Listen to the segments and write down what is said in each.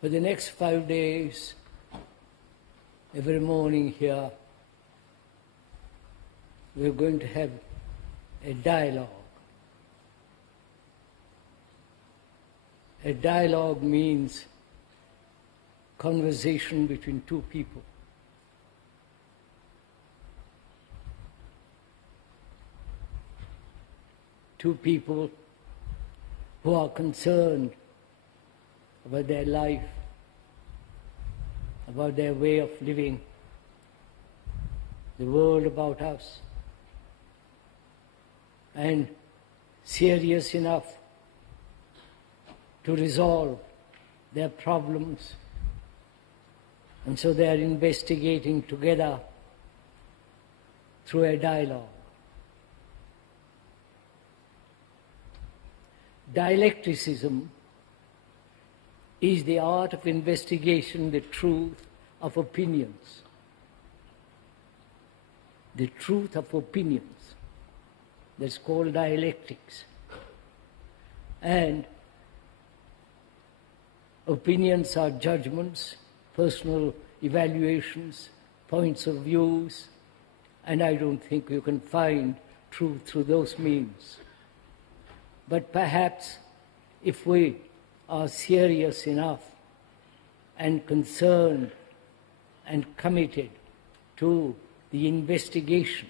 For the next 5 days, every morning here, we're going to have a dialogue. A dialogue means conversation between two people. Two people who are concerned about their life, about their way of living, the world about us, and serious enough to resolve their problems. And so they are investigating together through a dialogue. Dialecticism is the art of investigation the truth of opinions. The truth of opinions. That's called dialectics. And opinions are judgments, personal evaluations, points of views, and I don't think you can find truth through those means. But perhaps if we are serious enough and concerned and committed to the investigation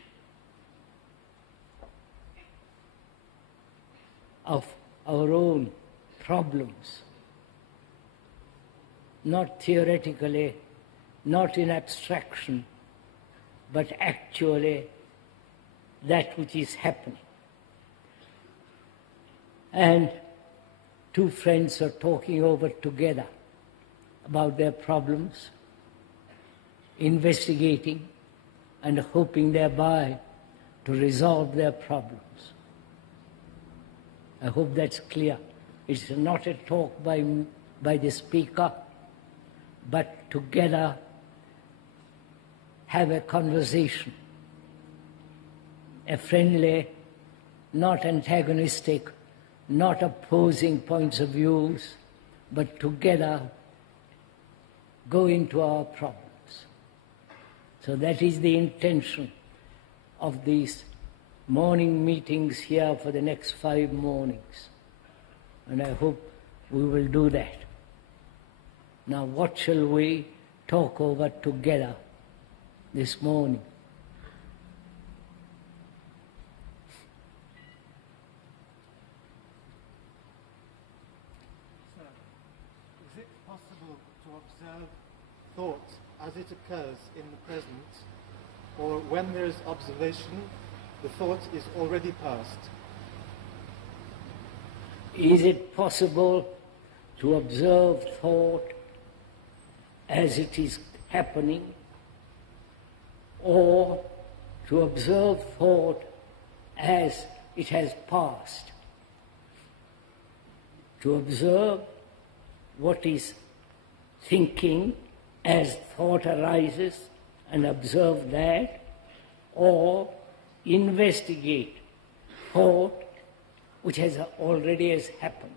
of our own problems, not theoretically, not in abstraction, but actually that which is happening. And two friends are talking over together about their problems, investigating and hoping thereby to resolve their problems. I hope that's clear. It's not a talk by the speaker, but together have a conversation, a friendly, not antagonistic, not opposing points of views, but together go into our problems. So that is the intention of these morning meetings here for the next 5 mornings. And I hope we will do that. Now what shall we talk over together this morning? Is it possible to observe thought as it occurs in the present, or when there is observation, the thought is already past? Is it possible to observe thought as it is happening, or to observe thought as it has passed? To observe what is thinking as thought arises and observe that, or investigate thought which has already happened.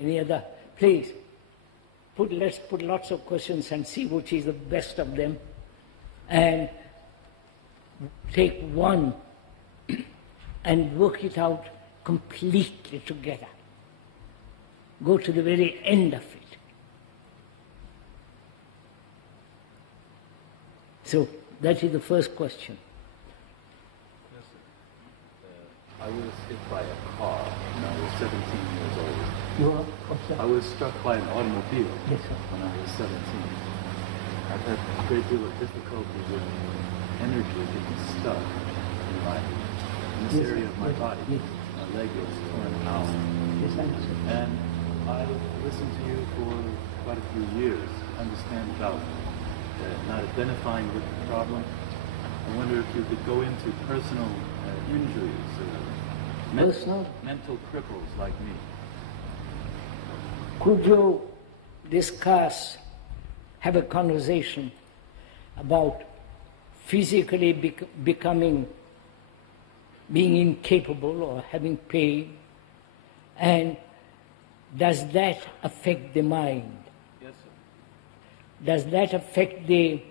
Any other? Please, let's put lots of questions and see which is the best of them, and take one and work it out completely together. Go to the very end of it. So that is the first question. Yes, I was hit by a car when I was 17 years old. You are? I was struck by an automobile Yes, sir. when I was 17. I've had a great deal of difficulty with energy getting stuck in this area of my body. Yes. My leg was torn out. Yes, I understand. And I listened to you for quite a few years, understand about not identifying with the problem. I wonder if you could go into personal injuries, mental cripples like me. Could you discuss, have a conversation about physically being incapable or having pain, and does that affect the mind? Yes, sir. Does that affect the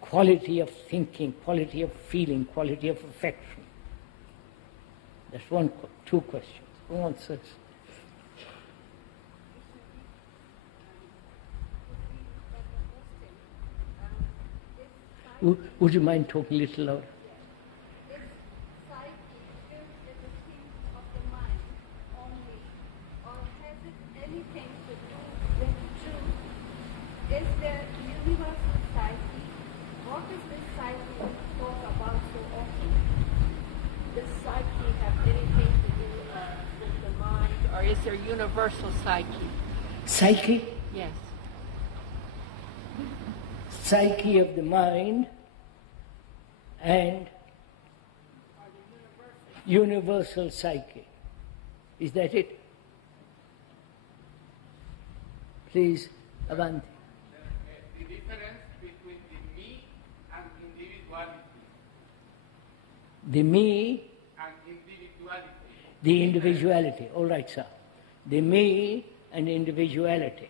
quality of thinking, quality of feeling, quality of affection? That's two questions. Who answers? Would you mind talking a little louder? Is psyche still in the things of the mind only, or has it anything to do with truth? Is there universal psyche? What is this psyche we talk about so often? Does psyche have anything to do with the mind, or is there universal psyche? Psyche? Yes. Psyche of the mind and universal psyche. Is that it? Please, Avanti. The difference between the me and individuality. The me, And individuality. the individuality. All right, sir. The me and individuality.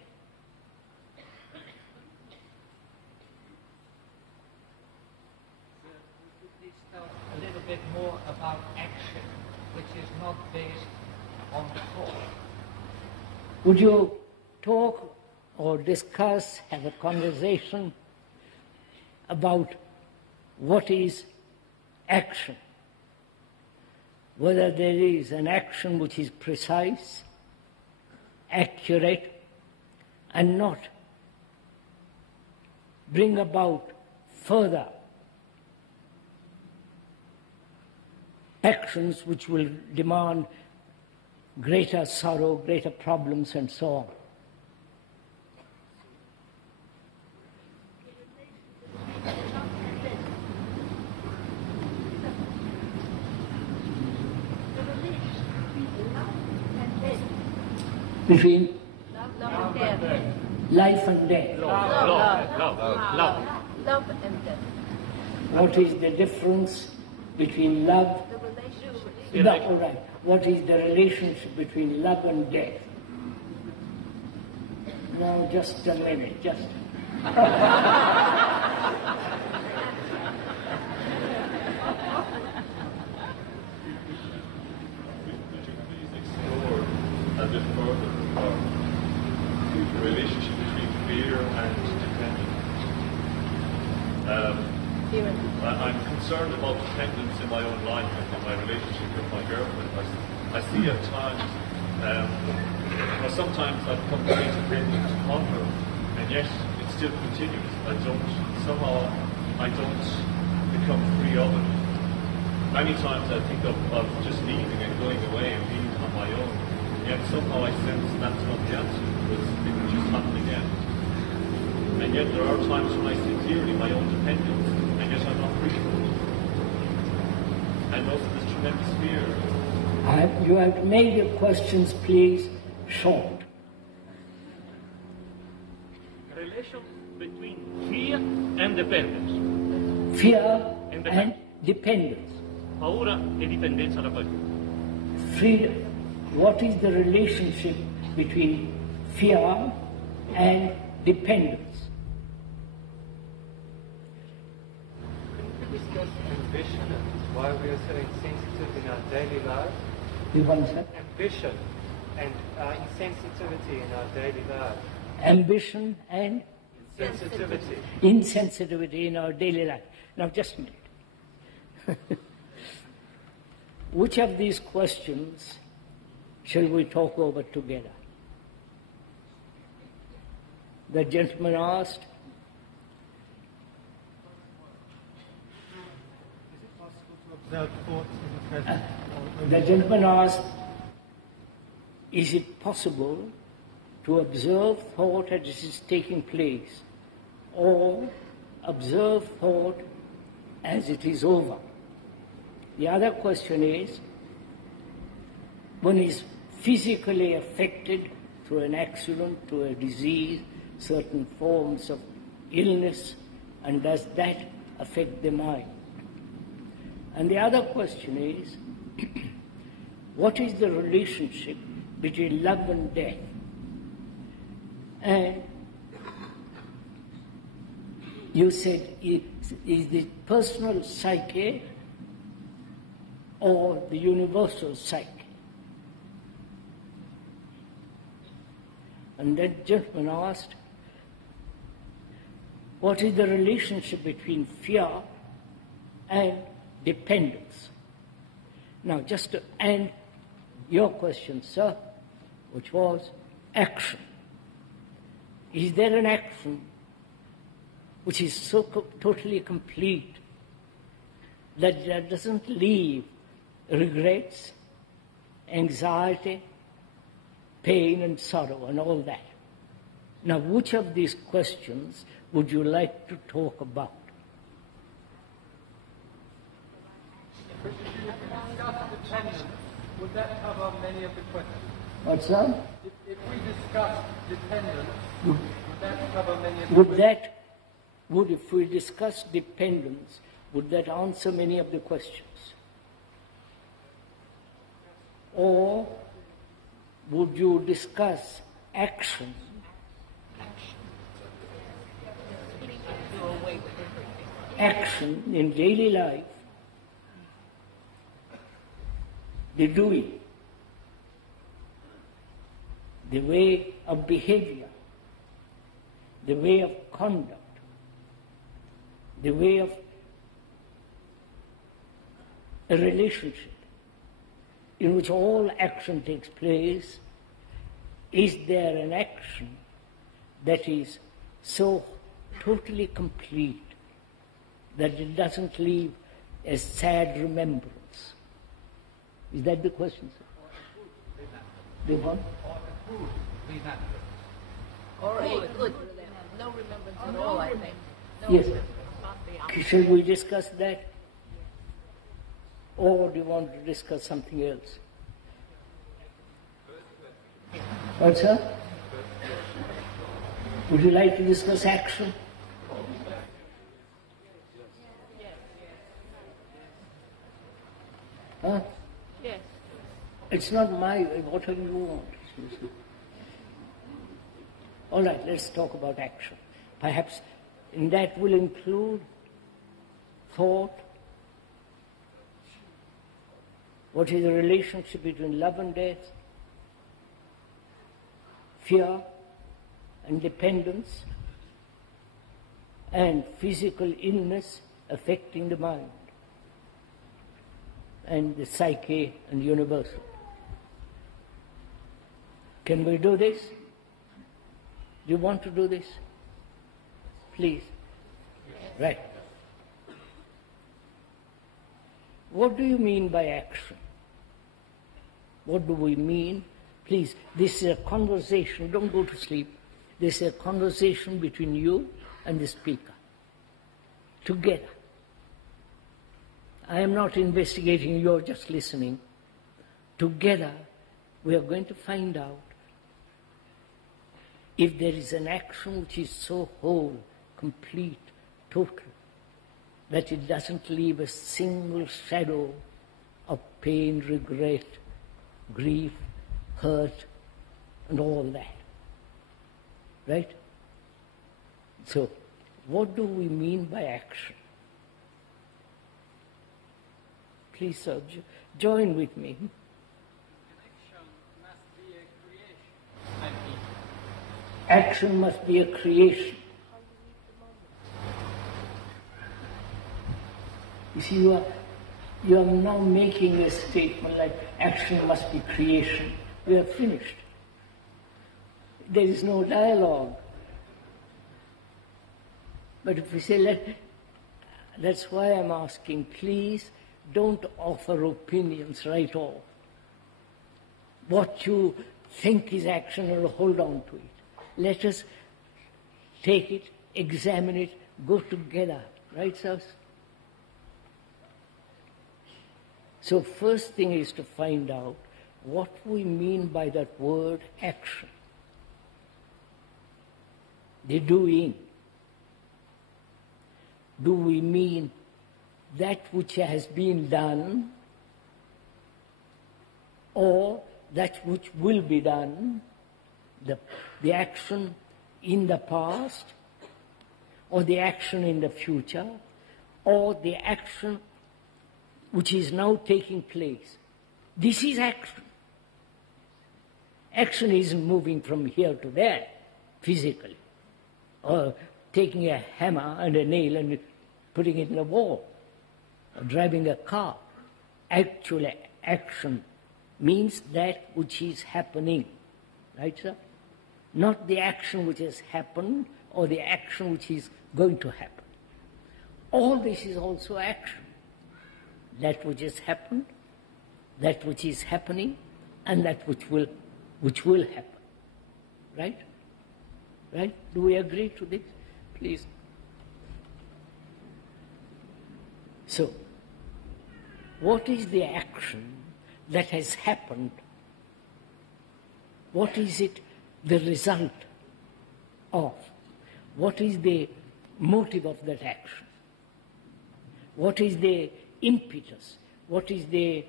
Please tell a little bit more about action, which is not based on thought. Would you talk or discuss, have a conversation about what is action? Whether there is an action which is precise, accurate, and not bring about further actions which will demand greater sorrow, greater problems, and so on. Between Love and death. life and death. Love and death. What is the difference between love? The relationship. No, all right. What is the relationship between love and death? No, just a minute, just. Explore a bit further the relationship between fear and dependence. I'm concerned about dependence in my own life and in my relationship with my girlfriend. I see at times, sometimes I've come to be dependent upon her, and yet it still continues. I don't become free of it. Many times I think of just leaving and going away and being on my own, yet somehow I sense that's not the answer, because it will just happen again. And yet there are times when I see clearly my own dependence, and yet I'm not free from it. And also this tremendous fear. You have to make your questions, please, short. Relation between fear and dependence. Fear and dependence. Paura e dipendenza da paura. Freedom. What is the relationship between fear and dependence? Could we discuss ambition and why we are so insensitive in our daily lives? You want to say? Ambition and insensitivity in our daily lives. Ambition and Sensitivity. insensitivity in our daily life. Now, just a minute. Which of these questions shall we talk over together? The gentleman asked, Is it possible to observe thoughts in the present? the gentleman asked, is it possible to observe thought as it is taking place, or observe thought as it is over? The other question is, one is physically affected through an accident, through a disease, certain forms of illness, and does that affect the mind? And the other question is, what is the relationship between love and death? And you said, is the personal psyche or the universal psyche? And that gentleman asked, what is the relationship between fear and dependence? Now, just to end your question, sir, which was action. Is there an action which is so totally complete that doesn't leave regrets, anxiety, pain and sorrow and all that? Now, which of these questions would you like to talk about? If we discuss dependence, would that cover many of the questions? What's that? If we discuss dependence, would that cover many of the questions? If we discuss dependence, would that answer many of the questions? Or would you discuss action? Action in daily life, the doing, the way of behavior, the way of conduct, the way of a relationship in which all action takes place. Is there an action that is so totally complete that it doesn't leave a sad remembrance? Is that the question, sir? The one? Or a good, no remembrance at all, I think. No Yes. remembrance. Shall we discuss that? Or do you want to discuss something else? What, sir? Would you like to discuss action? Huh? Yes. It's not my way, whatever you want. All right, let's talk about action. Perhaps in that will include thought. What is the relationship between love and death? Fear and dependence, and physical illness affecting the mind, and the psyche and universal. Can we do this? Do you want to do this? Please. Right. What do you mean by action? What do we mean? Please, this is a conversation. Don't go to sleep. This is a conversation between you and the speaker. Together. I am not investigating, you're just listening. Together, we are going to find out if there is an action which is so whole, complete, total, that it doesn't leave a single shadow of pain, regret, grief, hurt, and all that. Right? So, what do we mean by action? Please, sir, join with me. Action must be a creation. You see, you are now making a statement like action must be creation. We are finished. There is no dialogue. But if we say, that's why I'm asking, please don't offer opinions right off. What you think is action, or hold on to it. Let us take it, examine it, go together. Right, sirs? So first thing is to find out what we mean by that word action. The doing. Do we mean that which has been done, or that which will be done, the action in the past, or the action in the future, or the action which is now taking place. This is action. Action isn't moving from here to there, physically, or taking a hammer and a nail and putting it in the wall, or driving a car. Actually, action means that which is happening, right, sir? Not the action which has happened or the action which is going to happen. All this is also action. That which has happened, that which is happening, and that which will happen. Right? Right? Do we agree to this? Please. So, what is the action that has happened? What is it the result of? What is the motive of that action? What is the impetus? What is the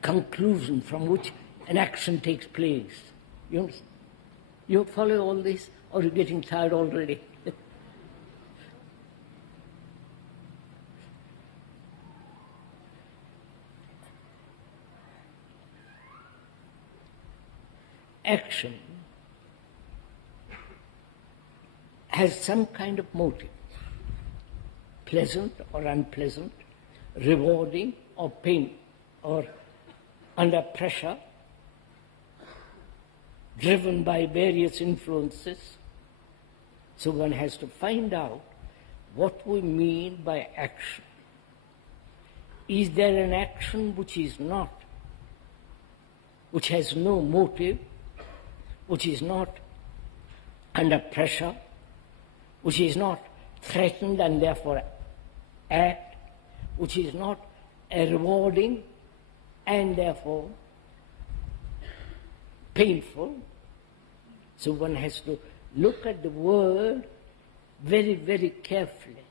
conclusion from which an action takes place? You understand? You follow all this, or are you getting tired already? Action has some kind of motive, pleasant or unpleasant, rewarding or pain, or under pressure, driven by various influences. So one has to find out what we mean by action. Is there an action which is not, which has no motive, which is not under pressure, which is not threatened and therefore act, which is not a rewarding and therefore painful? So one has to look at the word very, very carefully,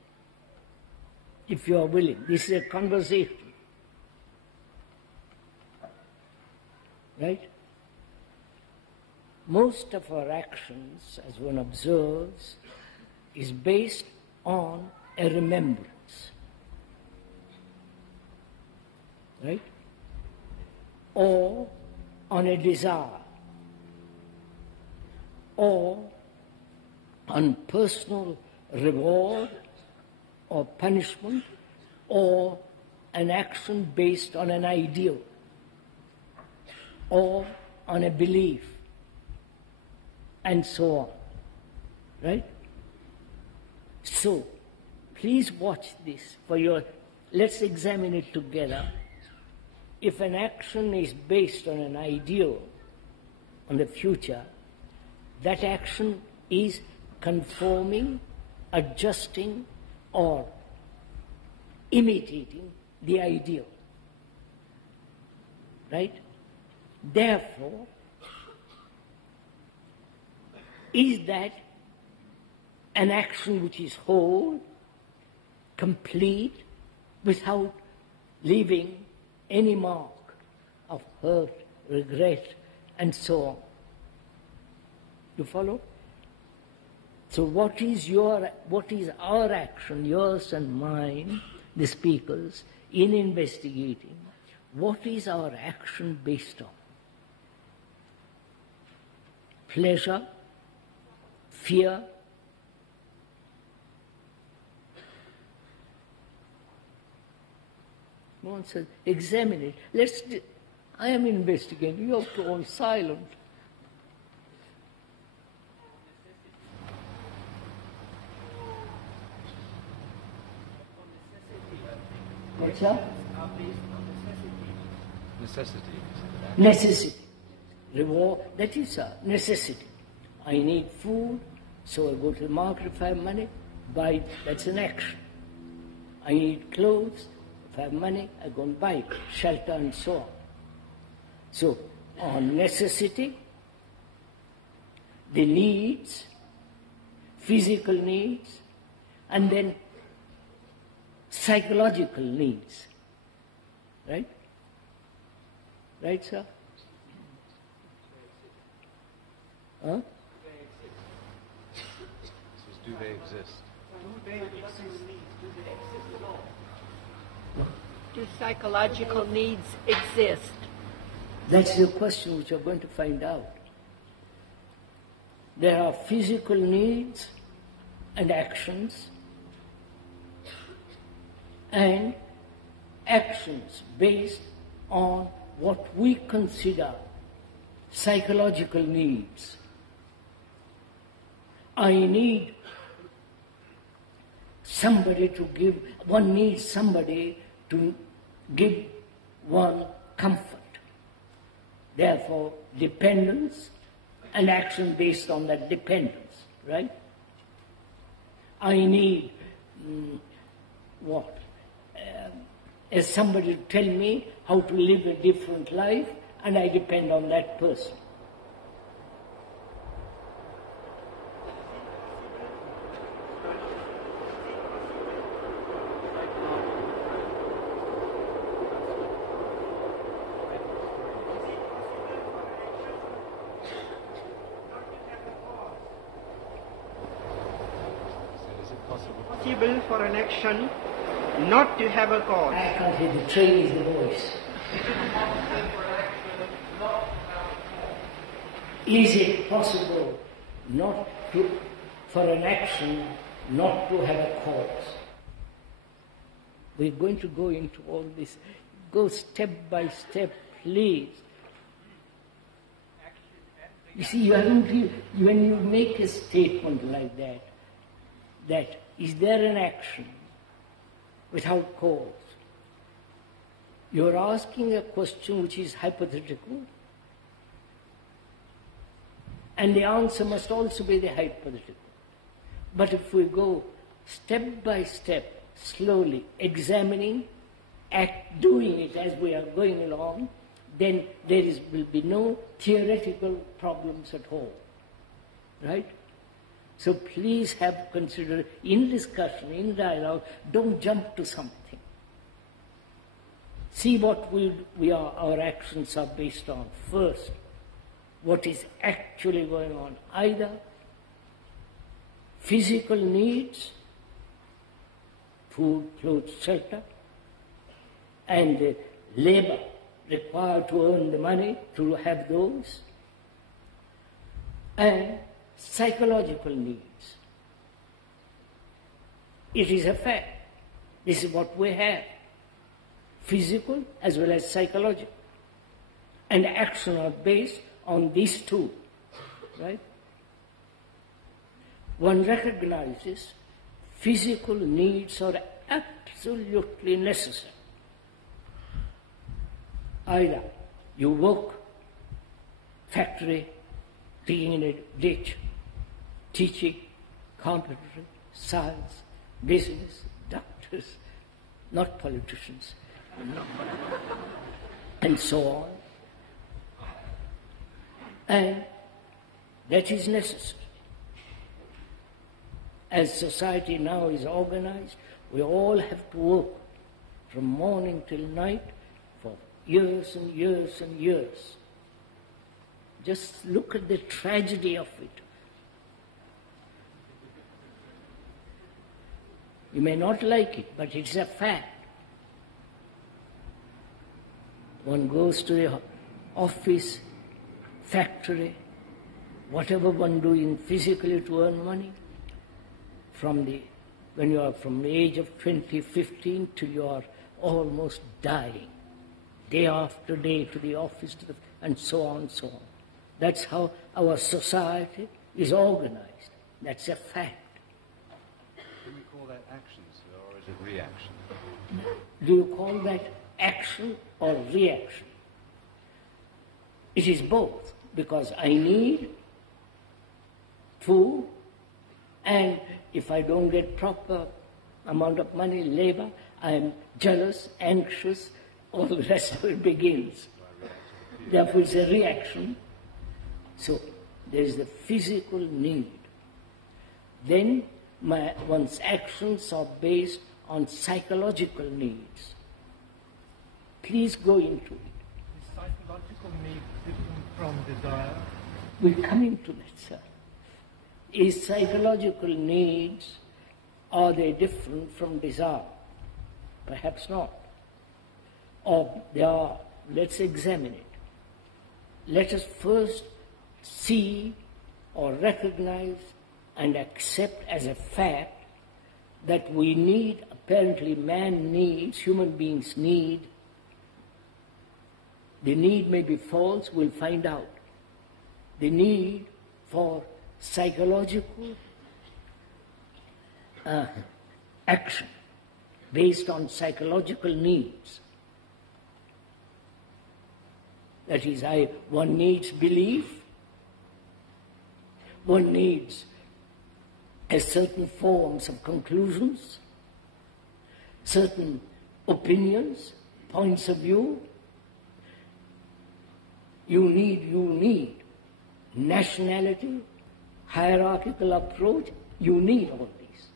if you are willing. This is a conversation. Right? Most of our actions, as one observes, is based on a remembrance. Right? Or on a desire. Or on personal reward or punishment, or an action based on an ideal, or on a belief, and so on. Right? So, please watch this for your, let's examine it together. If an action is based on an ideal, on the future, that action is conforming, adjusting, or imitating the ideal. Right? Therefore, is that an action which is whole, complete, without leaving any mark of hurt, regret, and so on? You follow? So what is our action, yours and mine, the speakers, in investigating? What is our action based on? Pleasure, fear, one says, examine it. I am investigating, you have to all silent. What's that? Necessity. Reward, that is a necessity. I need food, so I go to the market if I have money, buy it, that's an action. I need clothes, if I have money, I go and buy it, shelter and so on. So, on necessity, the needs, physical needs, and then psychological needs. Right? Right, sir? Huh? do they exist? Do psychological needs exist? That's the question which you're going to find out. There are physical needs and actions, and actions based on what we consider psychological needs. I need somebody to give, one needs somebody to give one comfort. Therefore, dependence and action based on that dependence, right? I need as somebody to tell me how to live a different life, and I depend on that person. Possible for an action not to have a cause. I can't hear the train is the voice. Is it possible for an action not to have a cause? We're going to go into all this. Go step by step, please. You see, when you make a statement like that is there an action without cause? You're asking a question which is hypothetical, and the answer must also be the hypothetical. But if we go step by step, slowly examining, doing it as we are going along, then there will be no theoretical problems at all. Right? So please have considered, in discussion, in dialogue, don't jump to something. See what our actions are based on first. What is actually going on? Either physical needs, food, clothes, shelter, and labor required to earn the money to have those, and psychological needs. It is a fact. This is what we have. Physical as well as psychological. And action are based on these two. Right? One recognizes physical needs are absolutely necessary. Either you work, factory, digging in a ditch, teaching, carpentry, science, business, doctors, not politicians, and so on. And that is necessary. As society now is organized, we all have to work from morning till night for years and years and years. Just look at the tragedy of it. You may not like it, but it's a fact. One goes to the office, factory, whatever one doing physically to earn money, when you are from the age of 20, 15 till you are almost dying, day after day to the office, and so on and so on. That's how our society is organized. That's a fact. Do we call that action, sir, or is it reaction? Do you call that action or reaction? It is both, because I need food, and if I don't get proper amount of money, labor, I am jealous, anxious, all the rest of it begins. Therefore it's a reaction. So there is the physical need. Then one's actions are based on psychological needs. Please go into it. Is psychological need different from desire? We're coming to that, sir. Is psychological needs, are they different from desire? Perhaps not. Or they are. Let's examine it. Let us first see or recognize and accept as a fact that we need, apparently man needs, human beings need. The need may be false, we'll find out. The need for psychological action based on psychological needs. That is, one needs belief, one needs a certain forms of conclusions, certain opinions, points of view. You need nationality, hierarchical approach, you need all these.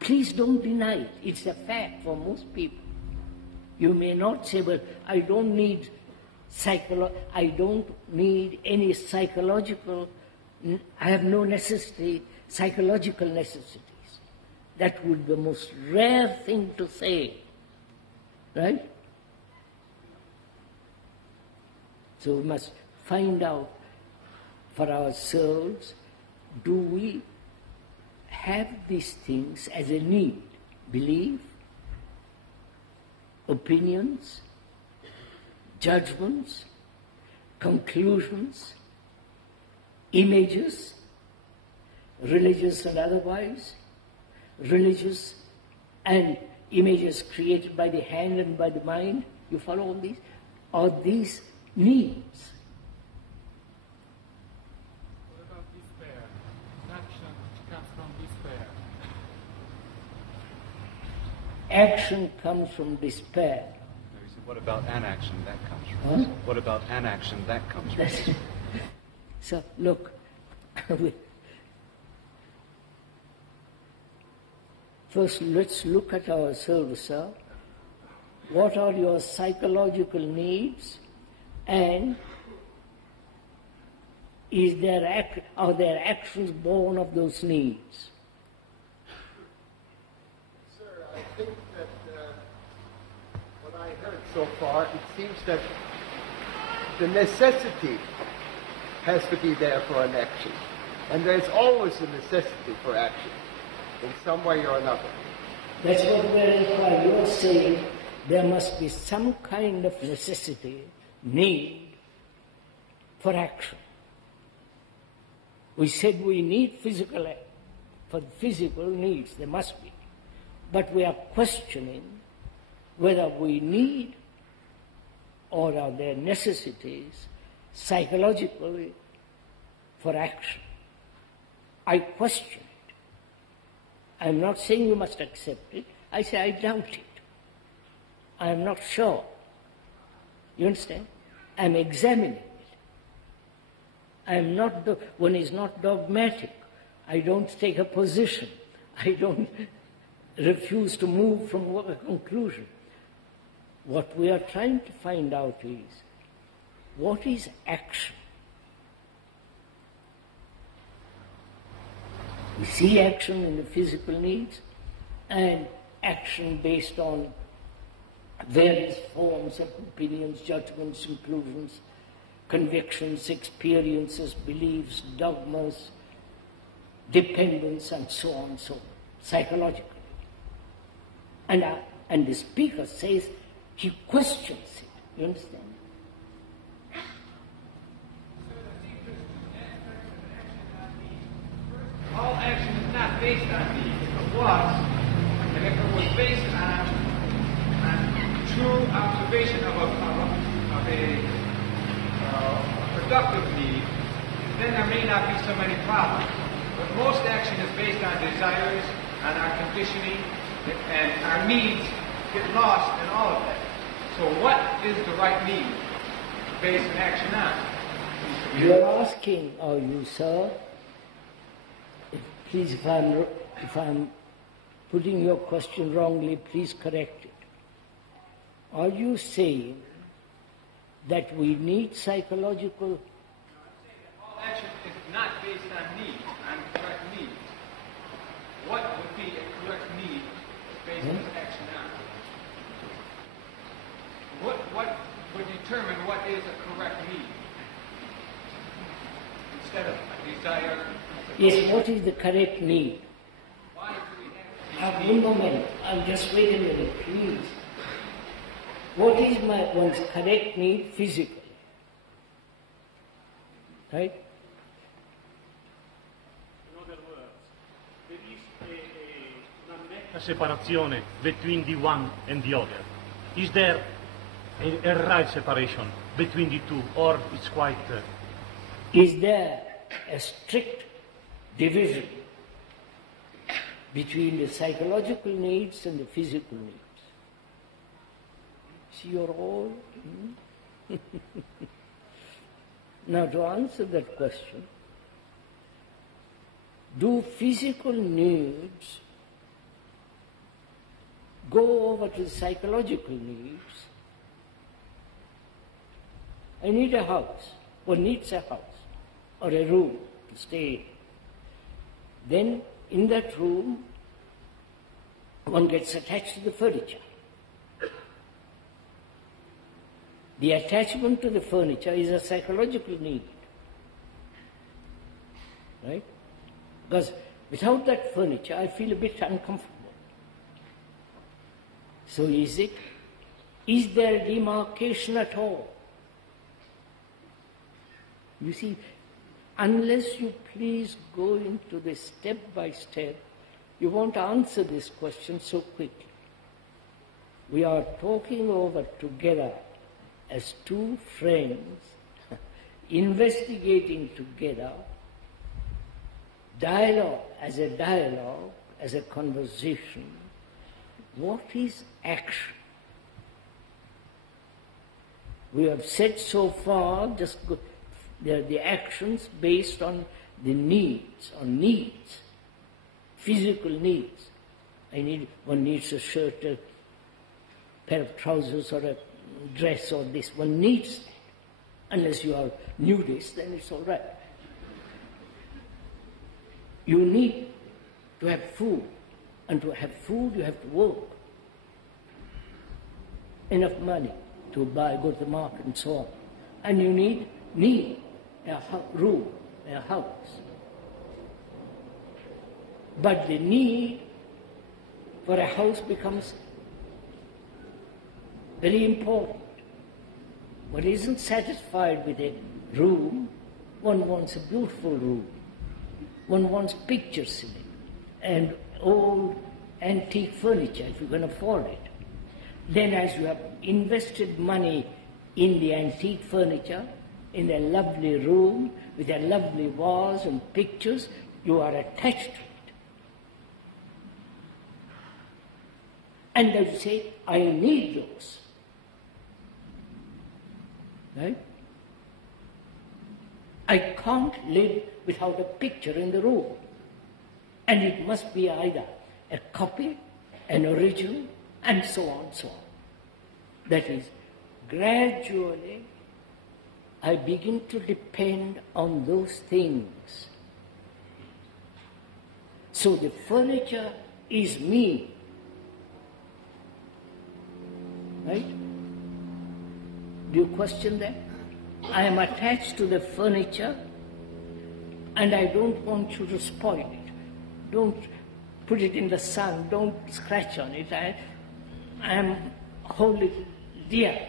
Please don't deny it. It's a fact for most people. You may not say, well, I don't need any psychological, I have no necessity, psychological necessities. That would be the most rare thing to say, right? So we must find out for ourselves, do we have these things as a need? Belief, opinions, judgments, conclusions, images, religious and otherwise, religious and images created by the hand and by the mind. You follow all these? Are these needs? What about despair? Action comes from despair. Action comes from despair. What about anaction? That comes from. Huh? What about anaction? That comes from. So, look, first let's look at ourselves, sir. What are your psychological needs, and are there actions born of those needs? Sir, I think that what I heard so far, it seems that the necessity has to be there for an action. And there's always a necessity for action, in some way or another. That's what we're inquiring. You're saying there must be some kind of necessity, need for action. We said we need for physical needs, there must be. But we are questioning whether we need or are there necessities psychologically for action. I question it. I'm not saying you must accept it. I say I doubt it. I am not sure. You understand? I'm examining it. One is not dogmatic. I don't take a position. I don't refuse to move from a conclusion. What we are trying to find out is, what is action? We see action in the physical needs and action based on various forms of opinions, judgments, conclusions, convictions, experiences, beliefs, dogmas, dependence, and so on and so on, psychologically. And the speaker says he questions it. You understand? All action is not based on need. If it was, and if it was based on true observation of a productive need, then there may not be so many problems. But most action is based on desires, on our conditioning, and our needs get lost in all of that. So what is the right need to base an action on? You are asking, are you, sir? Please, if I'm putting your question wrongly, please correct it. Are you saying that we need psychological? No, I'm saying that all action is not based on needs. I'm Yes, what is the correct need? One moment, just wait a minute, please. What is one's correct need physically? Right? In other words, there is una netta separazione between the one and the other. Is there a right separation between the two, or it's quite... Is there a strict division between the psychological needs and the physical needs? See, you're all... Now, to answer that question, do physical needs go over to the psychological needs? I need a house. One needs a house or a room to stay in. Then, in that room, one gets attached to the furniture. The attachment to the furniture is a psychological need. Right? Because without that furniture, I feel a bit uncomfortable. So is there a demarcation at all? You see, unless you please go into this step by step, you won't answer this question so quickly. We are talking over together as two friends, investigating together, dialogue, as a conversation. What is action? We have said so far, they're the actions based on the needs, physical needs. One needs a shirt, a pair of trousers, or a dress, or this. One needs that. Unless you are nudist, then it's all right. You need to have food, and to have food you have to work. Enough money to buy, go to the market and so on. And you need a room, a house. But the need for a house becomes very important. One isn't satisfied with a room, one wants a beautiful room. One wants pictures in it, and old antique furniture, if you can afford it. Then as you have invested money in the antique furniture, in a lovely room, with a lovely vase and pictures, you are attached to it. And then you say, I need those. Right? I can't live without a picture in the room. And it must be either a copy, an original, and so on, so on. That is, gradually, I begin to depend on those things. So the furniture is me. Right? Do you question that? I am attached to the furniture, and I don't want you to spoil it. Don't put it in the sun. Don't scratch on it. I am wholly dear.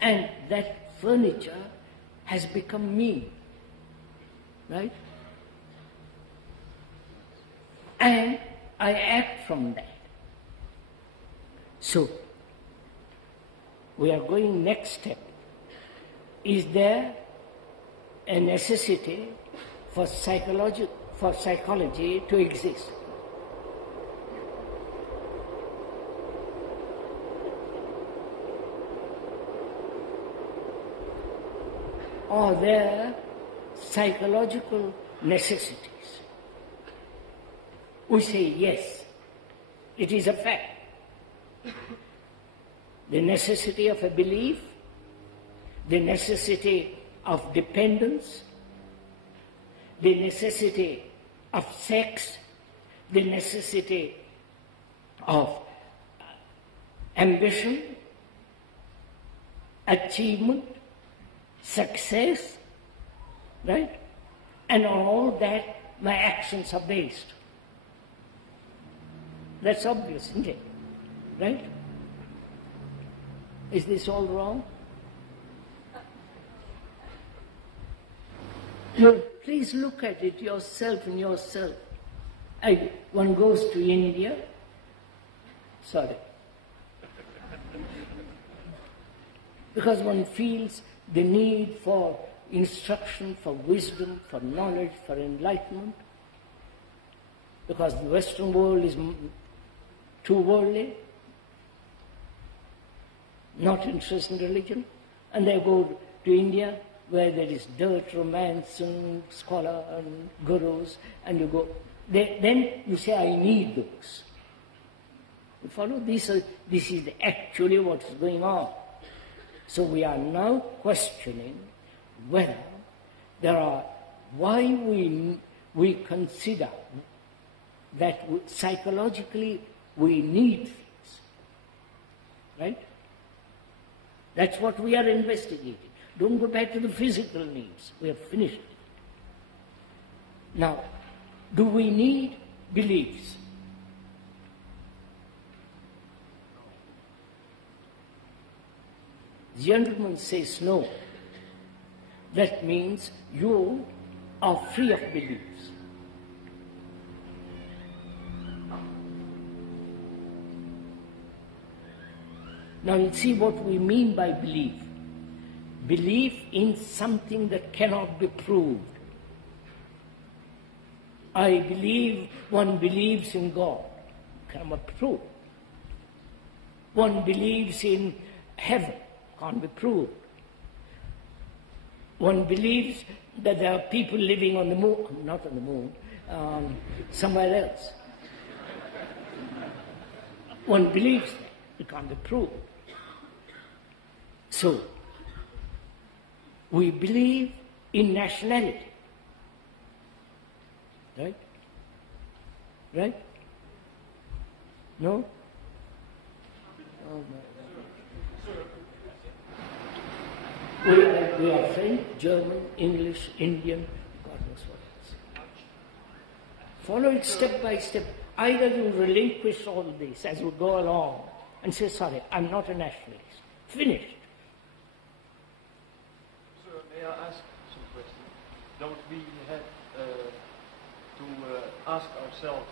And that furniture has become me. Right? And I act from that. So, we are going next step. Is there a necessity for psychology to exist? Are there psychological necessities? We say yes, it is a fact. The necessity of a belief, the necessity of dependence, the necessity of sex, the necessity of ambition, achievement, success, right? And on all that, my actions are based. That's obvious, isn't it? Right? Is this all wrong? Please look at it yourself in yourself. One goes to India. Sorry. Because one feels the need for instruction, for wisdom, for knowledge, for enlightenment. Because the Western world is too worldly, not interested in religion. And they go to India, where there is dirt, romance, and scholar, and gurus, and you go. Then you say, I need those. You follow? This is actually what is going on. So we are now questioning whether there are, why we consider that psychologically we need things. Right? That's what we are investigating. Don't go back to the physical needs. We have finished it. Now, do we need beliefs? The gentleman says no. That means you are free of beliefs. Now you see what we mean by belief. Belief in something that cannot be proved. I believe, one believes in God. Cannot be proved. One believes in heaven. Can't be proved. One believes that there are people living on the moon, not on the moon, somewhere else. One believes it can't be proved. So, we believe in nationality. Right? Right? No? Oh, no. We are French, German, English, Indian, God knows what else. Follow it step by step. Either you relinquish all this as you go along and say, sorry, I'm not a nationalist. Finished. Sir, may I ask some questions? Don't we have to ask ourselves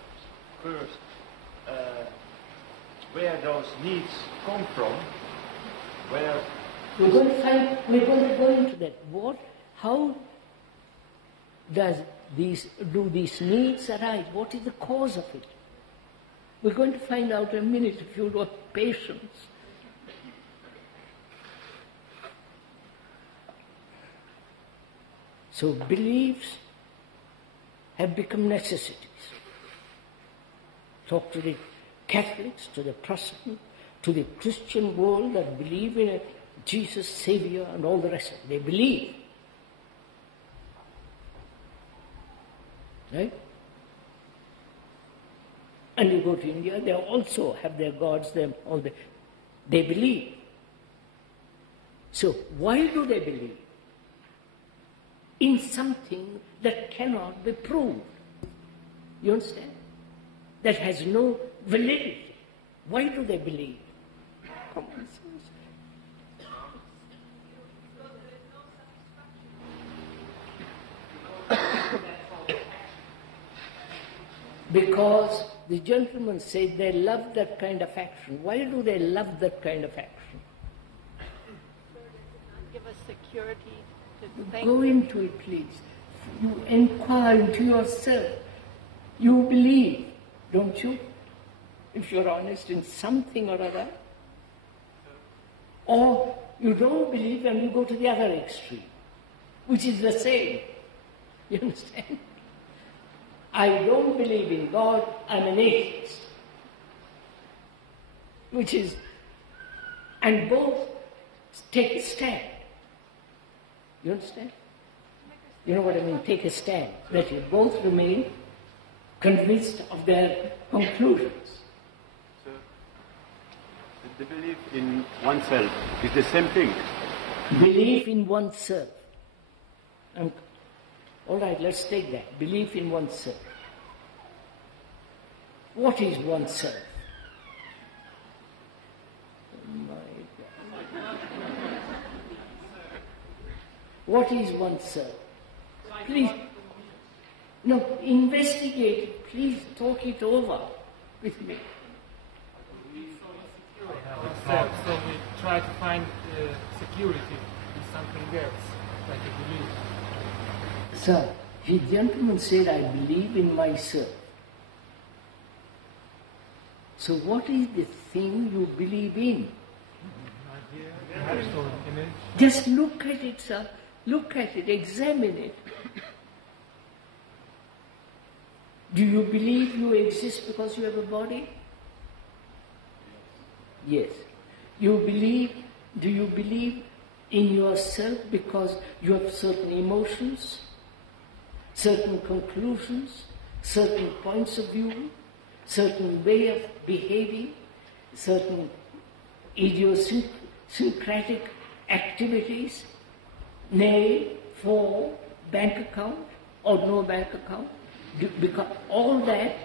first where those needs come from? Where we're going to go into that. How do these needs arise? What is the cause of it? We're going to find out in a minute if you have patience. So beliefs have become necessities. Talk to the Catholics, to the Protestants, to the Christian world that believe in a Jesus, Savior, and all the rest of it. They believe. Right? And you go to India, they also have their gods, they believe. So why do they believe? In something that cannot be proved. You understand? That has no validity. Why do they believe? Come on. Because the gentleman said they love that kind of action. Why do they love that kind of action? Give us security to think. Go into it, please. You inquire into yourself. You believe, don't you? If you're honest in something or other. Or you don't believe and you go to the other extreme, which is the same. You understand? I don't believe in God, I'm an atheist. Which is, and both take a stand. You understand? You know what I mean? Take a stand. That you both remain convinced of their conclusions. So, the belief in oneself is the same thing. Belief in oneself. All right, let's take that. Belief in oneself. What is oneself? Oh my God. What is oneself? Please, no, investigate it. Please talk it over with me. So we try to find security in something else, like a belief. Sir, the gentleman said, I believe in myself. So what is the thing you believe in? Just look at it, sir. Look at it, examine it. Do you believe you exist because you have a body? Yes. Do you believe in yourself because you have certain emotions, certain conclusions, certain points of view, certain way of behaving, certain idiosyncratic activities, nay, for bank account or no bank account? Because all that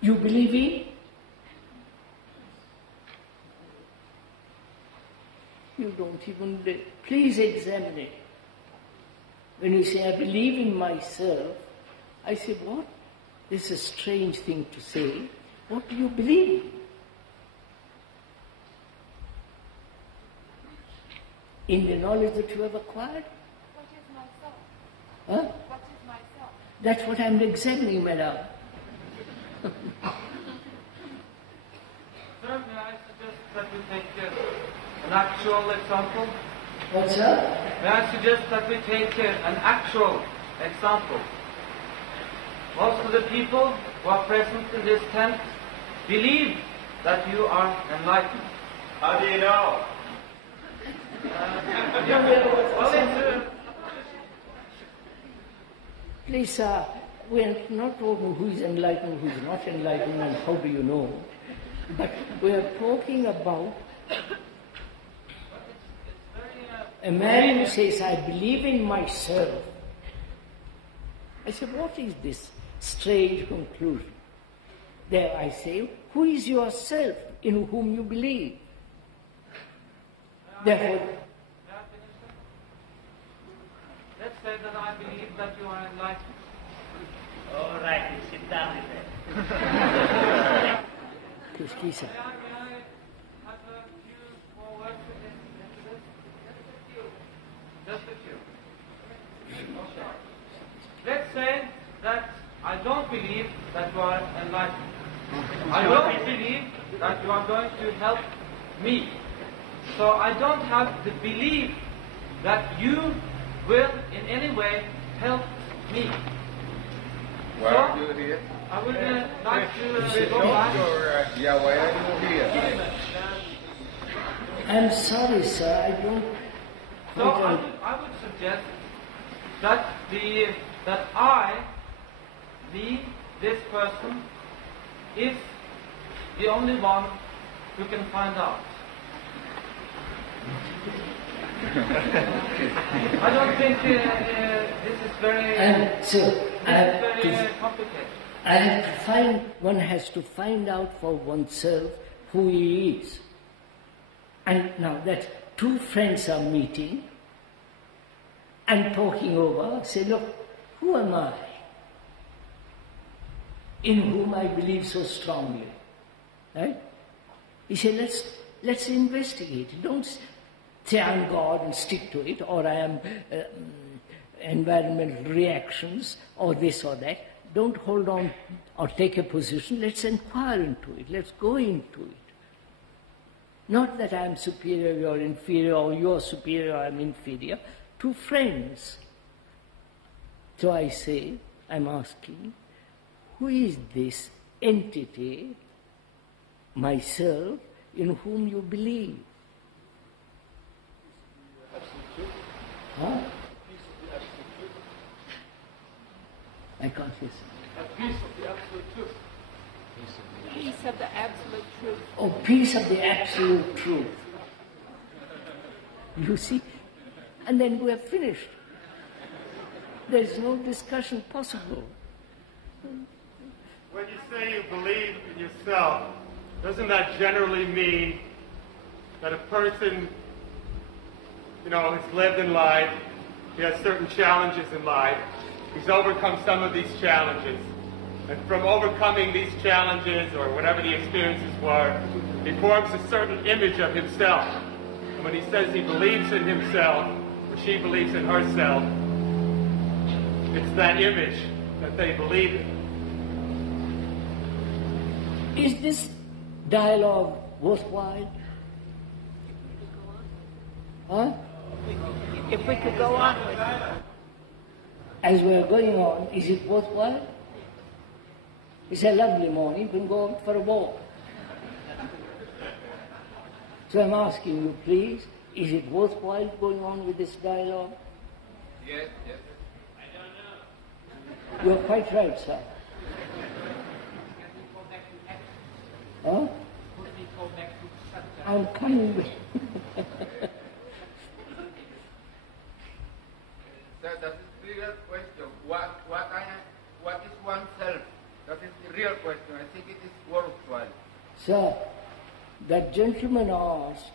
you believe in? You don't even, please examine it. When you say, I believe in myself, I say, what? This is a strange thing to say. What do you believe in? In the knowledge that you have acquired? What is myself? Huh? What is myself? That's what I'm examining, madam. Sir, may I suggest that we take an actual example? What's that? May I suggest that we take an actual example? Most of the people who are present in this tent believe that you are enlightened. How do you know? Please, sir, we're not talking who is enlightened, who is not enlightened, and how do you know. But we are talking about a man who says, I believe in myself. I said, what is this strange conclusion? There I say, who is yourself in whom you believe? Therefore, let's say that I believe that you are enlightened. All right, you sit down with that. Please, sir. May I have a few more words into this? Just a few. Okay. Let's say that I don't believe that you are enlightened. I don't believe that you are going to help me. So I don't have the belief that you will in any way help me. Why So, are you here? I would like to go back. Yeah, why are you here? I'm sorry, sir, I don't... So I would suggest that this person, is the only one who can find out. I don't think this is very complicated. One has to find out for oneself who he is. And now that two friends are meeting and talking over, say, look, who am I? In whom I believe so strongly. Right? He said, let's investigate it. Don't say I'm God and stick to it, or I am environmental reactions, or this or that. Don't hold on or take a position. Let's inquire into it. Let's go into it. Not that I am superior, you're inferior, or you're superior, I'm inferior. Two friends. So I say, I'm asking, who is this entity, myself, in whom you believe? Huh? I can't listen. A piece of the absolute truth. Piece of the absolute truth. Oh, piece of the absolute truth. You see? And then we are finished. There's no discussion possible. When you say you believe in yourself, doesn't that generally mean that a person, has lived in life, he has certain challenges in life, he's overcome some of these challenges, and from overcoming these challenges, or whatever the experiences were, he forms a certain image of himself. And when he says he believes in himself, or she believes in herself, it's that image that they believe in. Is this dialogue worthwhile? Huh? If we could go on with it. As we're going on, is it worthwhile? It's a lovely morning, we can go out for a walk. So I'm asking you, please, is it worthwhile going on with this dialogue? Yes. You're quite right, sir. Huh? I'm coming with Sir, that is the real question. What is oneself? That is the real question. I think it is worthwhile. Sir, that gentleman asked,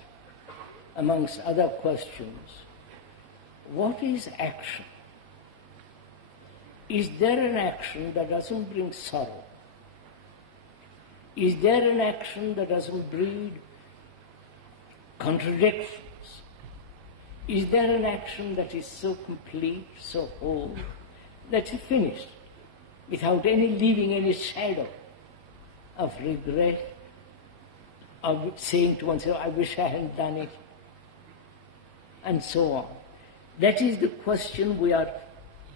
amongst other questions, what is action? Is there an action that doesn't bring sorrow? Is there an action that doesn't breed contradictions? Is there an action that is so complete, so whole, that is finished, without leaving any shadow of regret, of saying to oneself, I wish I hadn't done it, and so on? That is the question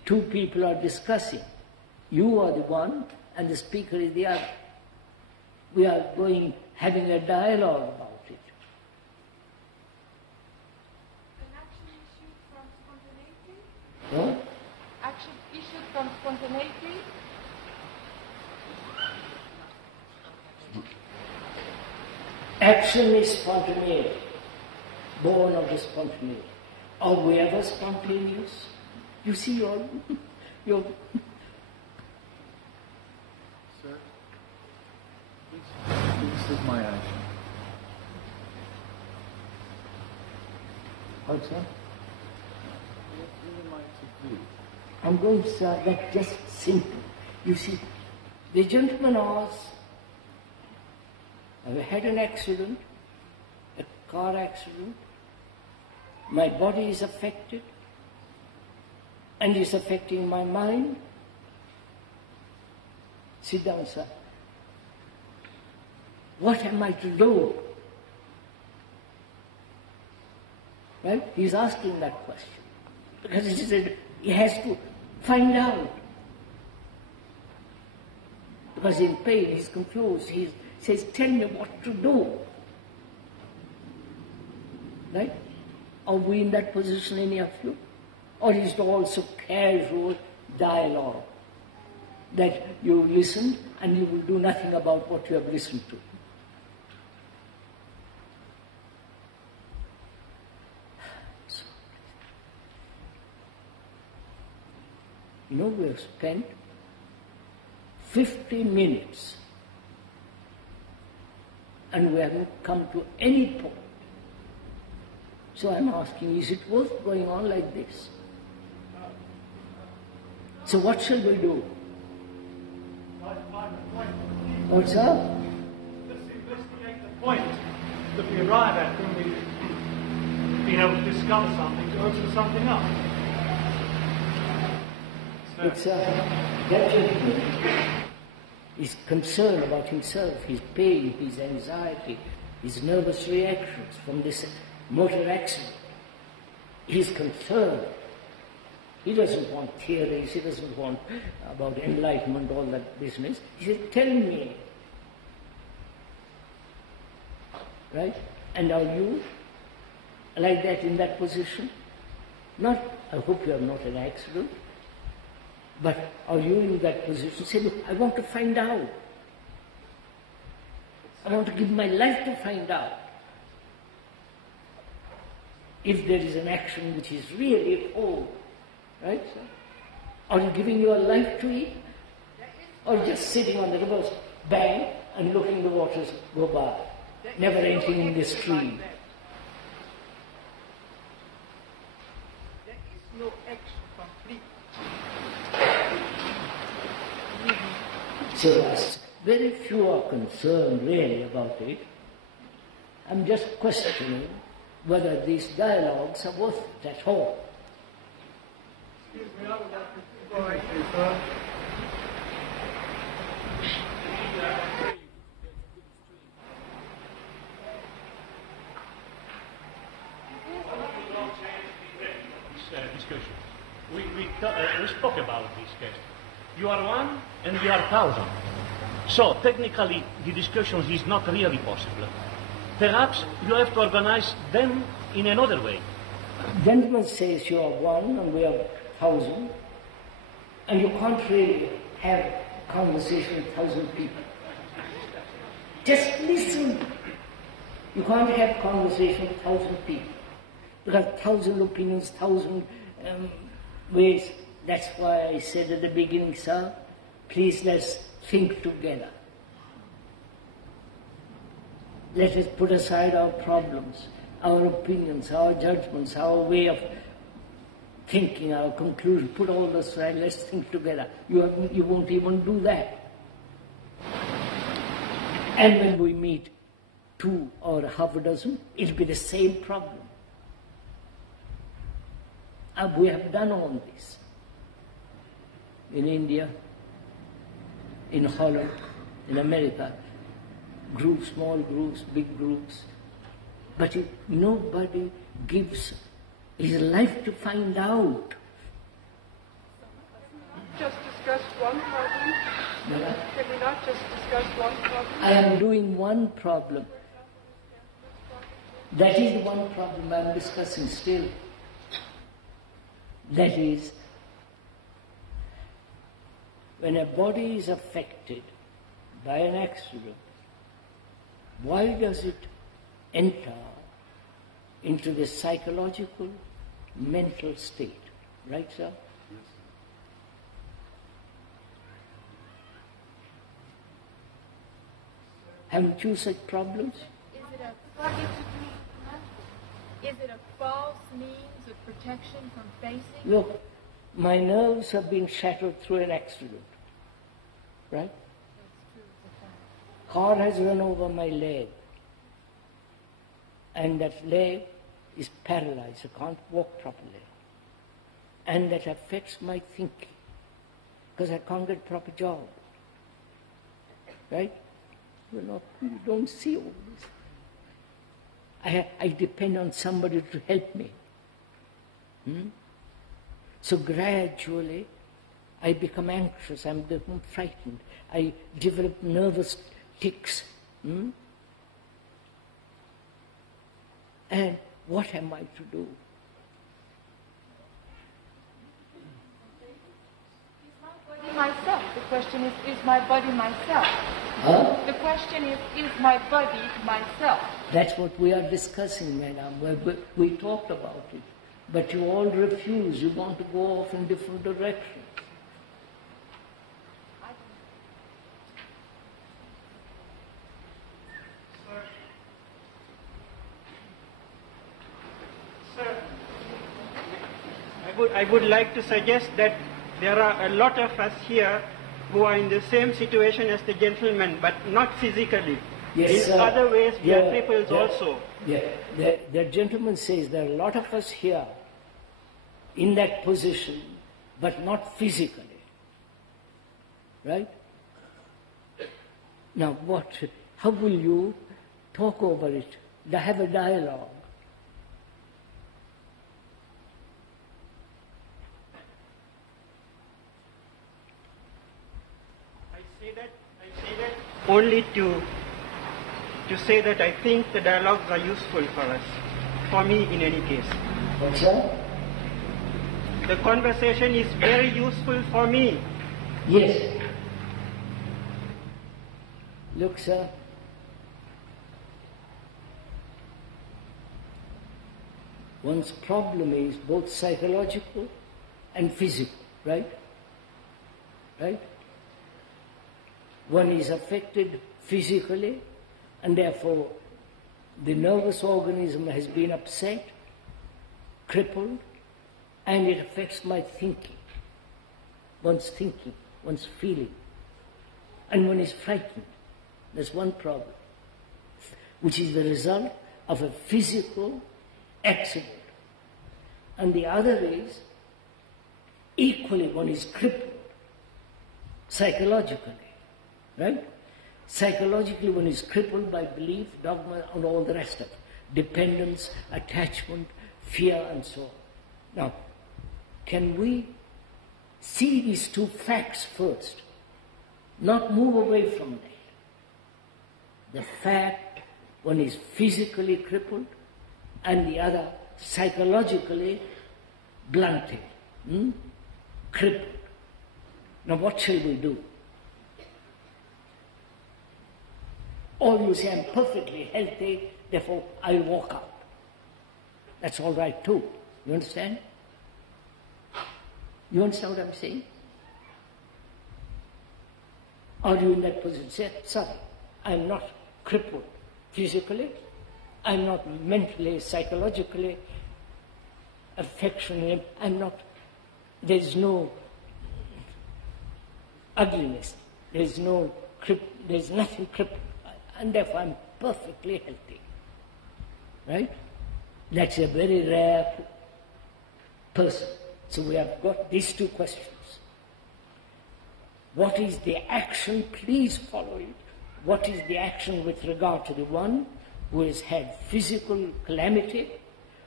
two people are discussing. You are the one, and the speaker is the other. We are having a dialogue about it. An action issued from spontaneity? What? Action issued from spontaneity? Action is spontaneity, born of the spontaneity. Are we ever spontaneous? You see, you're Sir, this is my action. What's that? What am I to do? I'm going to say that just simple. You see, the gentleman asked, I've had an accident, a car accident, my body is affected, and it's affecting my mind. Sit down, sir. What am I to do? Right? He's asking that question. Because he said he has to find out. Because in pain, he's confused. He says, tell me what to do. Right? Are we in that position, any of you? Or is it also casual dialogue that you listen and you will do nothing about what you have listened to? We have spent 50 minutes and we haven't come to any point. So I'm asking, is it worth going on like this? So what shall we do? What's up? Let's investigate the point that we arrive at when we've been able to discover something to open something up. It's that gentleman is concerned about himself, his pain, his anxiety, his nervous reactions from this motor accident. He's concerned. He doesn't want theories, he doesn't want about enlightenment, all that business. He says, tell me. Right? And are you like that in that position? Not, I hope you have not an accident, but are you in that position? Say, look, I want to find out. I want to give my life to find out. If there is an action which is really whole, right, sir? Or giving your life to it? Or just sitting on the river's bank and looking the waters go by, never entering in the stream? There is no action complete. So very few are concerned really about it. I'm just questioning whether these dialogues are worth it at all. Excuse me, I would like to go ahead, sir. Discussion. We spoke about this case. You are one and we are 1,000. So technically the discussions is not really possible. Perhaps you have to organize them in another way. Gentleman says you are one and we are 1,000, and you can't really have conversation with 1,000 people. Just listen. You can't have conversation with 1,000 people. Because 1,000 opinions, 1,000 ways. That's why I said at the beginning, sir, please let's think together. Let us put aside our problems, our opinions, our judgments, our way of thinking, our conclusion. Put all this aside, let's think together. You won't even do that. And when we meet 2 or half a dozen, it'll be the same problem. We have done all this. In India, in Holland, in America, groups, small groups, big groups. But nobody gives his life to find out. Just discuss one problem? Can we not just discuss one problem? I am doing one problem. That is the one problem I am discussing still. That is, when a body is affected by an accident, why does it enter into the psychological, mental state? Right, sir? Yes. Haven't you such problems? Is it a false means of protection from facing? Look, my nerves have been shattered through an accident. Right? Car has run over my leg. And that leg is paralyzed. I can't walk properly. And that affects my thinking. Because I can't get a proper job. Right? You don't see all this. I depend on somebody to help me. So gradually, I become anxious, I become frightened, I develop nervous tics. And what am I to do? Myself. The question is my body myself? Huh? The question is my body myself? That's what we are discussing, madam. We talked about it. But you all refuse. You want to go off in different directions. Sir, I would like to suggest that there are a lot of us here who are in the same situation as the gentleman, but not physically. Yes, in other ways, we are cripples also. Yeah, the gentleman says there are a lot of us here in that position, but not physically. Right? Now how will you talk over it? Have a dialogue. I say that only to say that I think the dialogues are useful for us, for me in any case. What's that? The conversation is very useful for me. Yes. Look, sir, one's problem is both psychological and physical, right? right? One is affected physically, and therefore the nervous organism has been upset, crippled, and it affects my thinking, one's feeling. And one is frightened. That's one problem, which is the result of a physical accident. And the other is, equally one is crippled psychologically, right? Psychologically one is crippled by belief, dogma, and all the rest of it. Dependence, attachment, fear, and so on. Now, can we see these two facts first? Not move away from that. The fact one is physically crippled and the other psychologically blunted, crippled. Now what shall we do? Or you say, I'm perfectly healthy, therefore I'll walk out. That's all right too. You understand? You understand what I'm saying? Are you in that position? Say, sorry, I'm not crippled physically, I'm not mentally, psychologically, affectionately, I'm not, there's no ugliness, there's nothing crippled, and therefore I'm perfectly healthy. Right? That's a very rare person. So we have got these two questions. What is the action? Please follow it. What is the action with regard to the one who has had physical calamity,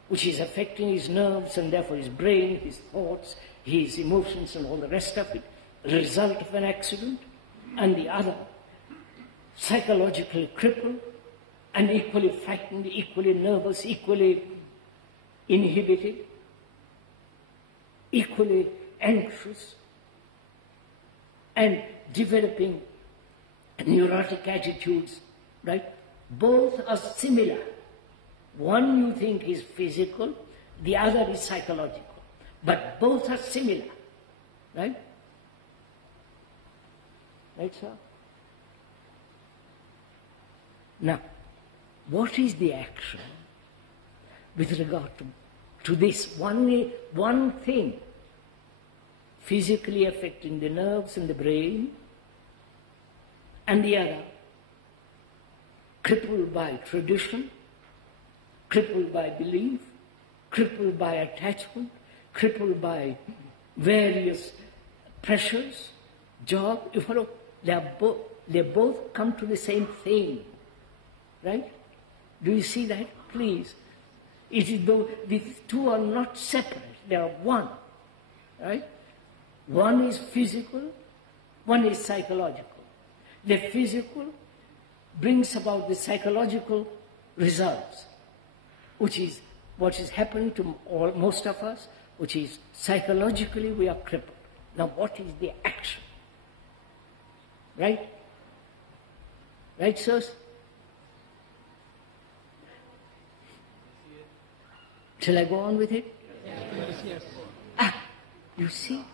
which is affecting his nerves and therefore his brain, his thoughts, his emotions and all the rest of it, the result of an accident, and the other, psychologically crippled and equally frightened, equally nervous, equally inhibited, equally anxious, and developing neurotic attitudes, right? Both are similar. One you think is physical, the other is psychological. But both are similar, right? Right, sir? Now, what is the action with regard to this one thing, physically affecting the nerves and the brain, and the other, crippled by tradition, crippled by belief, crippled by attachment, crippled by various pressures, job, you follow, they both come to the same thing, right? Do you see that? Please. It is though these two are not separate, they are one, right? One is physical, one is psychological. The physical brings about the psychological results, which is what is happening to most of us, which is psychologically we are crippled. Now what is the action? Right? Right, sirs? Shall I go on with it? Yes. Ah, you see?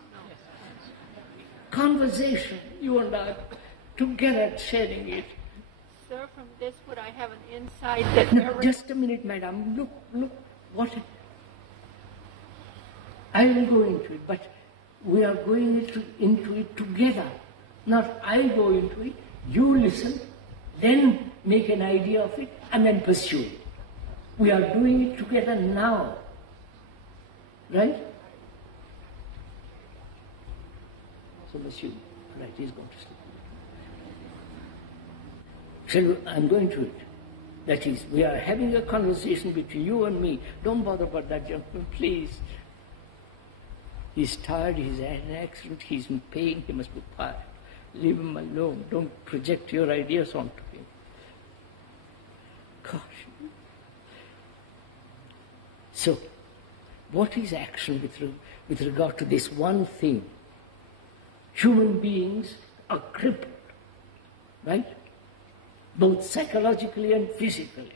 Conversation, you and I, together sharing it. Sir, from this would I have an insight that... No, just a minute, madam. Look, what... I will go into it, but we are going into it together. Not I go into it, you listen, then make an idea of it, and then pursue it. We are doing it together now. Right? So, monsieur, right, he's going to sleep. I'm going to it. That is, we are having a conversation between you and me. Don't bother about that gentleman, please. He's tired, he's had an accident, he's in pain, he must be tired. Leave him alone. Don't project your ideas onto him. Gosh. So, what is action with regard to this one thing? Human beings are crippled, right? Both psychologically and physically.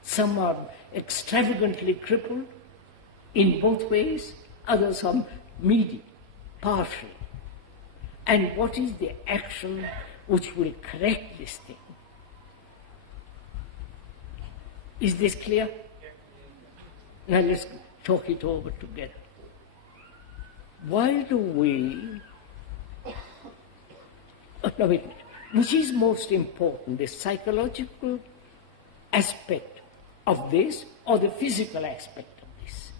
Some are extravagantly crippled in both ways, others are medium, partial. and what is the action which will correct this thing. Is this clear? Now let's talk it over together. Why do we... now wait a minute. Which is most important, the psychological aspect of this or the physical aspect of this?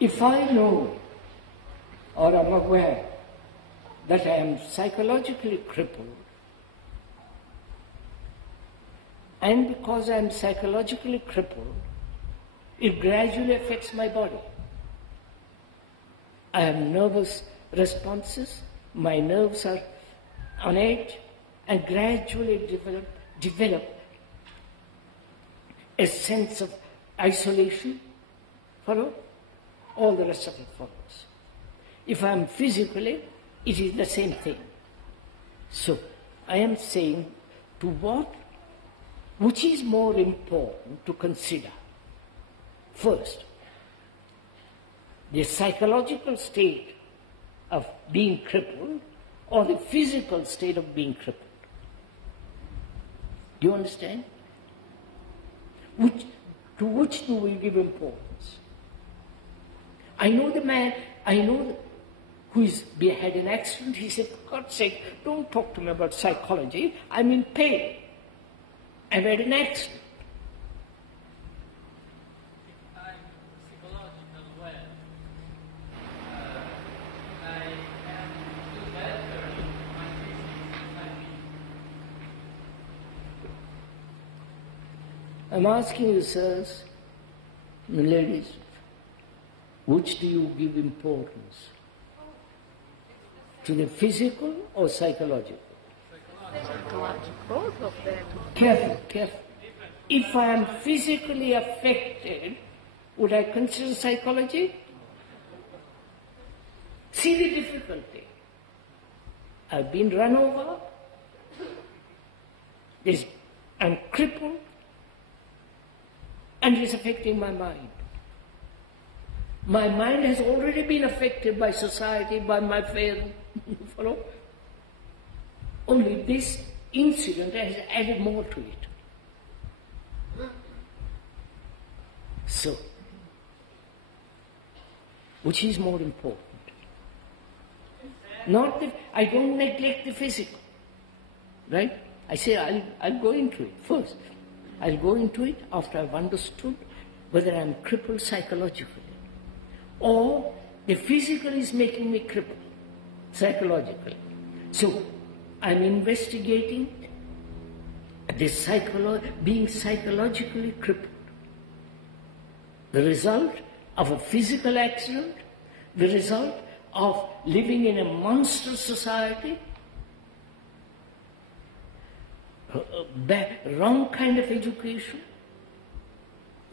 If I know or am aware that I am psychologically crippled, and because I am psychologically crippled, it gradually affects my body. I have nervous responses, my nerves are on edge, and gradually develop a sense of isolation. Follow? All the rest of it follows. If I am physically, it is the same thing. So, I am saying to which is more important to consider? First, the psychological state of being crippled or the physical state of being crippled. Do you understand? To which do we give importance? I know the man, who had an accident. He said, for God's sake, don't talk to me about psychology. I'm in pain. I've had an accident. If I'm psychological well, I can do better in my physical. I'm asking you, sirs and ladies, which do you give importance? To the physical or psychological? Psychological. Both of them. Careful. If I am physically affected, would I consider psychology? See the difficulty. I've been run over. I'm crippled. And it's affecting my mind. My mind has already been affected by society, by my faith. You follow? Only this incident has added more to it. So, which is more important? Not that I don't neglect the physical, right? I say I'll go into it first. I'll go into it after I've understood whether I'm crippled psychologically or the physical is making me crippled psychologically. So I'm investigating the being psychologically crippled. The result of a physical accident, the result of living in a monstrous society, wrong kind of education,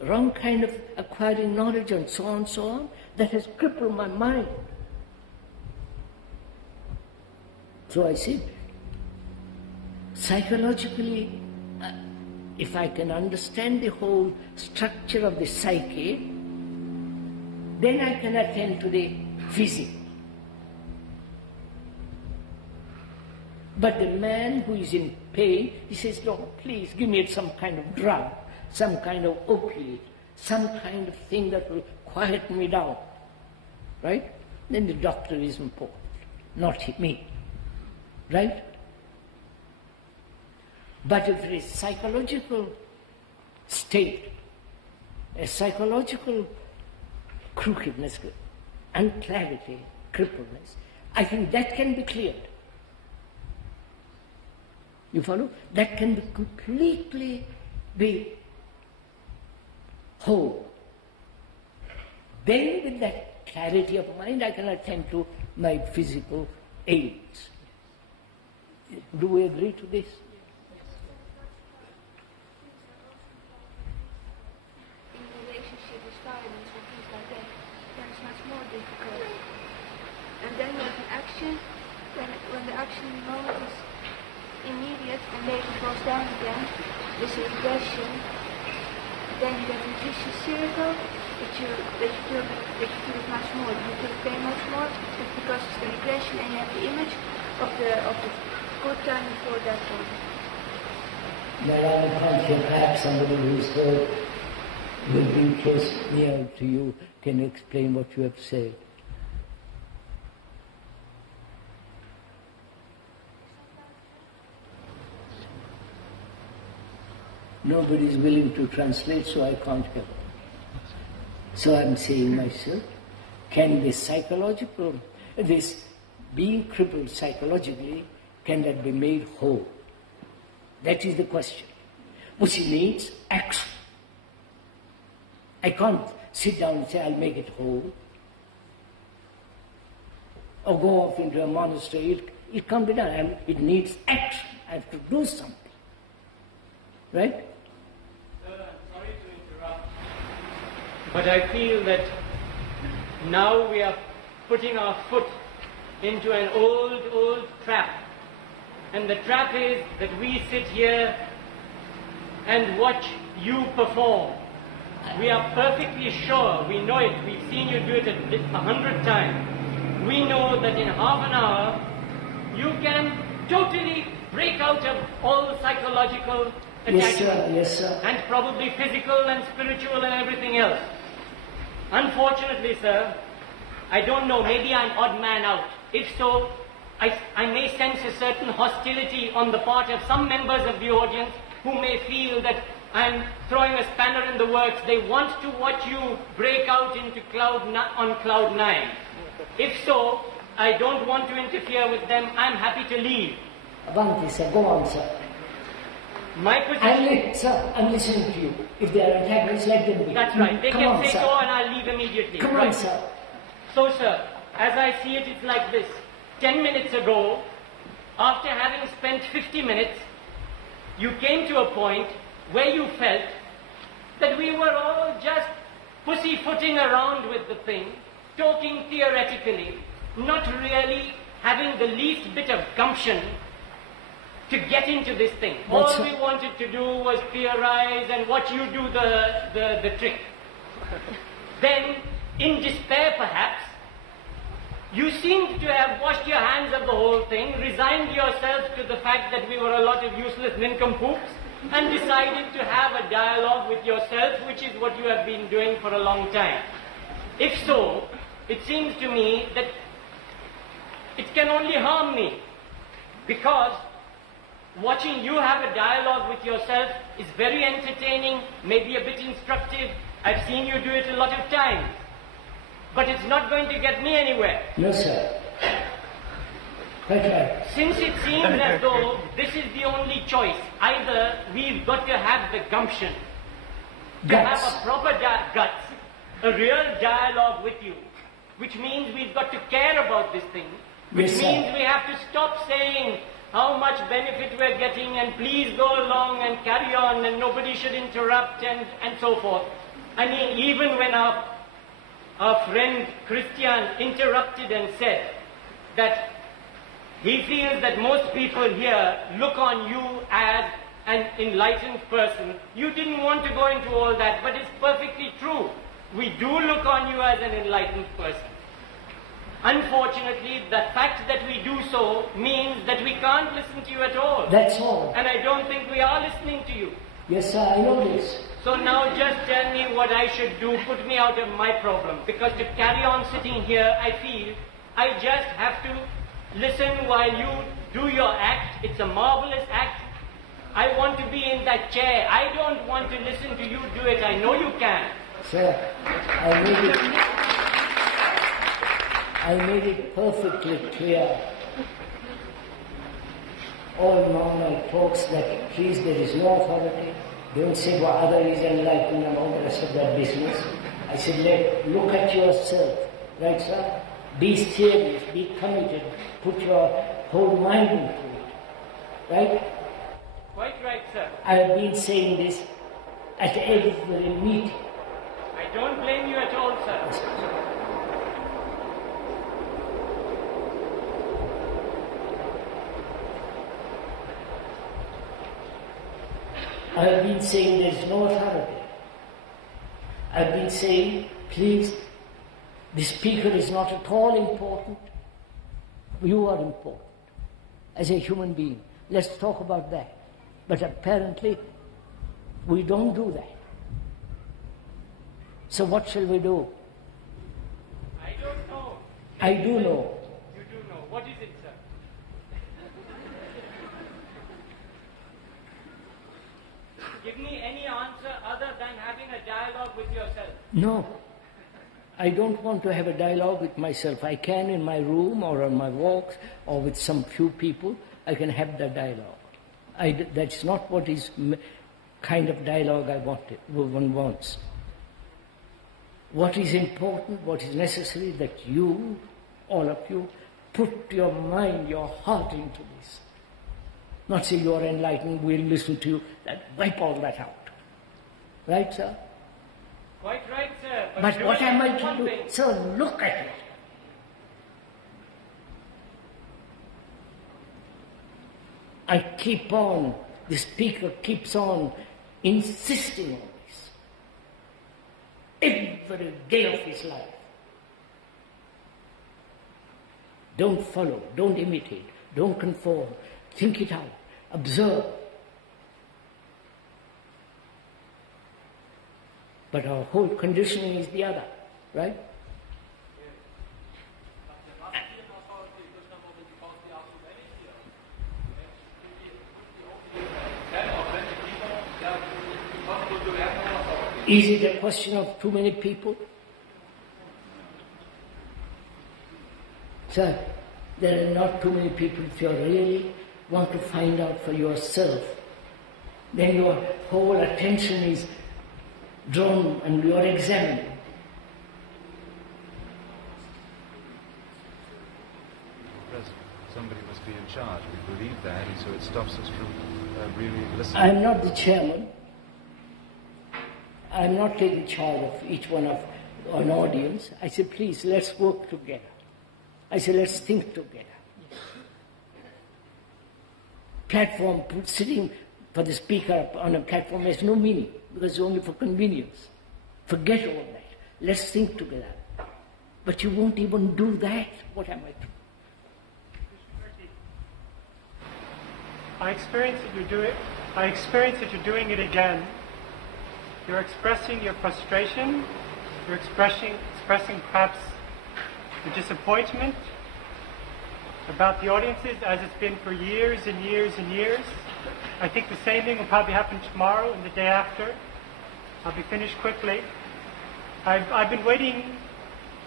wrong kind of acquiring knowledge and so on, that has crippled my mind. So I said, psychologically, if I can understand the whole structure of the psyche, then I can attend to the physical. But the man who is in pain, he says, "No, please give me some kind of drug, some kind of opiate, some kind of thing that will quiet me down." Right? Then the doctor is important, not me. Right? But if it is psychological state, a psychological crookedness, unclarity, crippledness, I think that can be cleared. You follow? That can be completely be whole. Then with that clarity of mind, I can attend to my physical ailments. Do we agree to this? In relationship with violence or things like that is much more difficult. And then with the action, when the action moment is immediate and later goes down again, this regression, then you get a vicious circle that you feel it much more, you feel pain much more, it's because it's the regression and you have the image of the good time before that one. Perhaps somebody who's heard will be close near to you can explain what you have said. Nobody is willing to translate, so I can't help. So I'm saying myself, can this psychological, this being crippled psychologically, can that be made whole? That is the question. Which needs action. I can't sit down and say, I'll make it whole. Or go off into a monastery. It can't be done. It needs action. I have to do something. Right? Sir, I'm sorry to interrupt, but I feel that now we are putting our foot into an old trap. And the trap is that we sit here and watch you perform. We are perfectly sure, we know it, we've seen you do it 100 times. We know that in half an hour, you can totally break out of all the psychological attachments. Yes, sir. And probably physical and spiritual and everything else. Unfortunately, sir, I don't know, maybe I'm odd man out. If so, I may sense a certain hostility on the part of some members of the audience who may feel that I'm throwing a spanner in the works. They want to watch you break out into on cloud 9. If so, I don't want to interfere with them. I'm happy to leave. Avanti, sir. Go on, sir. My position... Sir, I'm listening to you. If they are antagonists, let them be. That's right. They Come can on, say sir. so and I'll leave immediately. Come right. on, sir. So, sir, as I see it, it's like this. 10 minutes ago, after having spent 50 minutes, you came to a point where you felt that we were all just pussyfooting around with the thing, talking theoretically, not really having the least bit of gumption to get into this thing. All we wanted to do was theorize and watch you do the trick. Then, in despair perhaps, you seemed to have washed your hands of the whole thing, resigned yourself to the fact that we were a lot of useless nincompoops, and decided to have a dialogue with yourself, which is what you have been doing for a long time. If so, it seems to me that it can only harm me, because watching you have a dialogue with yourself is very entertaining, maybe a bit instructive. I've seen you do it a lot of times. But it's not going to get me anywhere. No, sir. Quite right. Since it seems as though this is the only choice, either we've got to have the gumption to have a proper guts, a real dialogue with you, which means we've got to care about this thing, which means we have to stop saying how much benefit we're getting and please go along and carry on and nobody should interrupt and so forth. I mean, even when our friend Christian interrupted and said that he feels that most people here look on you as an enlightened person. You didn't want to go into all that, but it's perfectly true. We do look on you as an enlightened person. Unfortunately, the fact that we do so means that we can't listen to you at all. That's all. And I don't think we are listening to you. Yes, sir, I know this. So now just tell me what I should do, put me out of my problem. Because to carry on sitting here, I feel I just have to listen while you do your act. It's a marvelous act. I want to be in that chair. I don't want to listen to you do it. I know you can. Sir, I made it perfectly clear. All normal talks that please there is no authority. Don't say what other is enlightened and all the rest of that business. I said, look at yourself. Right, sir? Be serious, be committed, put your whole mind into it. Right? Quite right, sir. I have been saying this at every meeting. I don't blame you at all, sir. I've been saying there's no authority. I've been saying, please, the speaker is not at all important. You are important as a human being. Let's talk about that. But apparently, we don't do that. So what shall we do? I don't know. I do know. You do know. What is it, sir? Give me any answer other than having a dialogue with yourself. No. I don't want to have a dialogue with myself. I can in my room or on my walks or with some few people, I can have the dialogue. That's not what is kind of dialogue one wants. What is important, what is necessary, that you, all of you, put your mind, your heart into this. Not say you are enlightened, we'll listen to you, wipe all that out. Right, sir? Quite right, sir. But what am I to do? Sir, look at it. I keep on, the speaker keeps on insisting on this. Every day of his life. Don't follow, don't imitate, don't conform. Think it out, observe. But our whole conditioning is the other, right? Is it a question of too many people? Sir, there are not too many people. If you really want to find out for yourself, then your whole attention is drawn and you are examining. Somebody must be in charge. We believe that, and so it stops us from really listening. I'm not the chairman. I'm not taking charge of each one of an audience. I say, please, let's work together. I say, let's think together. Platform, sitting for the speaker on a platform has no meaning, because it's only for convenience. Forget all that. Let's think together. But you won't even do that. What am I doing? I experience that you're doing it again. You're expressing your frustration. You're expressing perhaps the disappointment about the audiences, as it's been for years and years and years. I think the same thing will probably happen tomorrow and the day after. I'll be finished quickly. I've been waiting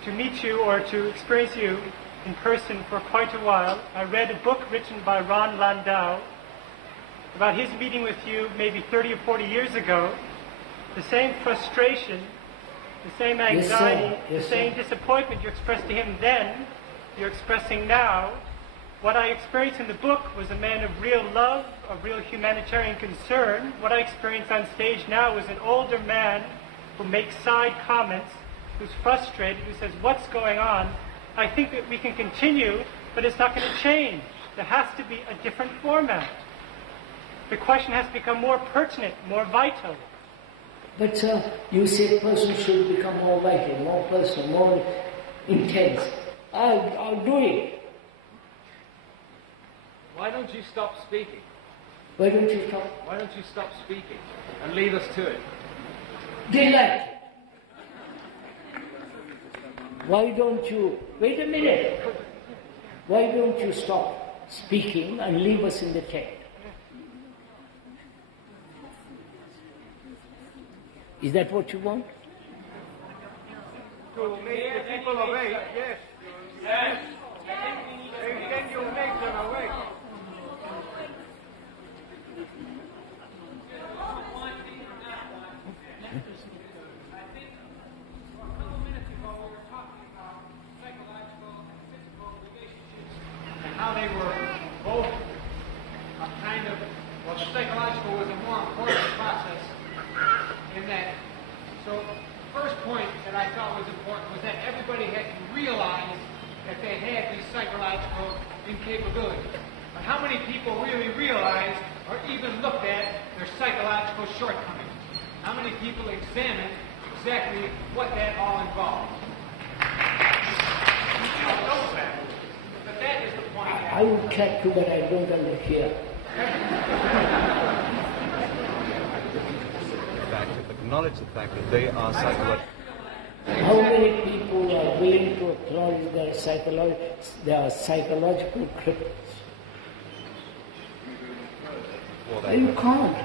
to meet you or to experience you in person for quite a while. I read a book written by Ron Landau about his meeting with you maybe 30 or 40 years ago. The same frustration, the same anxiety, the same disappointment you expressed to him then, you're expressing now. What I experienced in the book was a man of real love, of real humanitarian concern. What I experience on stage now is an older man who makes side comments, who's frustrated, who says, what's going on? I think that we can continue, but it's not going to change. There has to be a different format. The question has to become more pertinent, more vital. But sir, you say person should become more vital, more personal, more intense. I'll do it. Why don't you stop speaking? Why don't you stop? Why don't you stop speaking and leave us to it? Delighted. Why don't you, wait a minute. Why don't you stop speaking and leave us in the tent? Is that what you want? To make the people awake, yes. Yes. Then you make them awake. How they were both a kind of, well, the psychological was a more important process in that. So the first point that I thought was important was that everybody had to realize that they had these psychological incapabilities. But how many people really realized or even looked at their psychological shortcomings. How many people examine exactly what that all involves? You don't know that. But that is the point. I will track you, but I don't understand. Acknowledge the fact that they are psychological. How many people are willing to acknowledge their psychological cripples? You can't.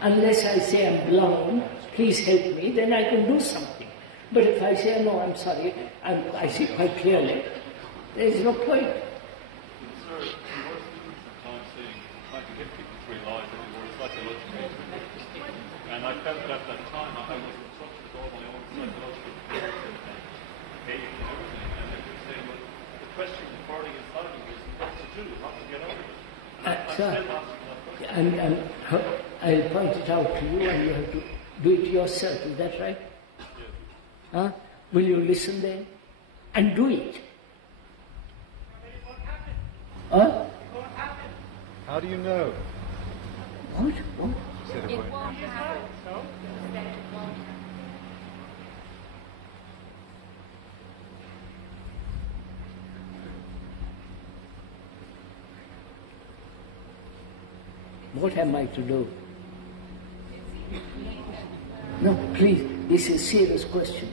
Unless I say I'm blind, please help me, then I can do something. But if I say, no, I'm sorry, I see quite clearly, there is no point. Sir, you were sometimes saying, trying to get people to realise that they were psychologically. And I felt that at that time I was in touch with all my own psychological fears and pain and everything. And they were saying, well, the question burning inside of me is what to do, how to get over it. And I'm still asking that question. And I'll point it out to you, and you have to do it yourself. Is that right? Yes. Huh? Will you listen then? And do it. Huh? How do you know? What? It won't happen. What am I to do? No, please, this is a serious question.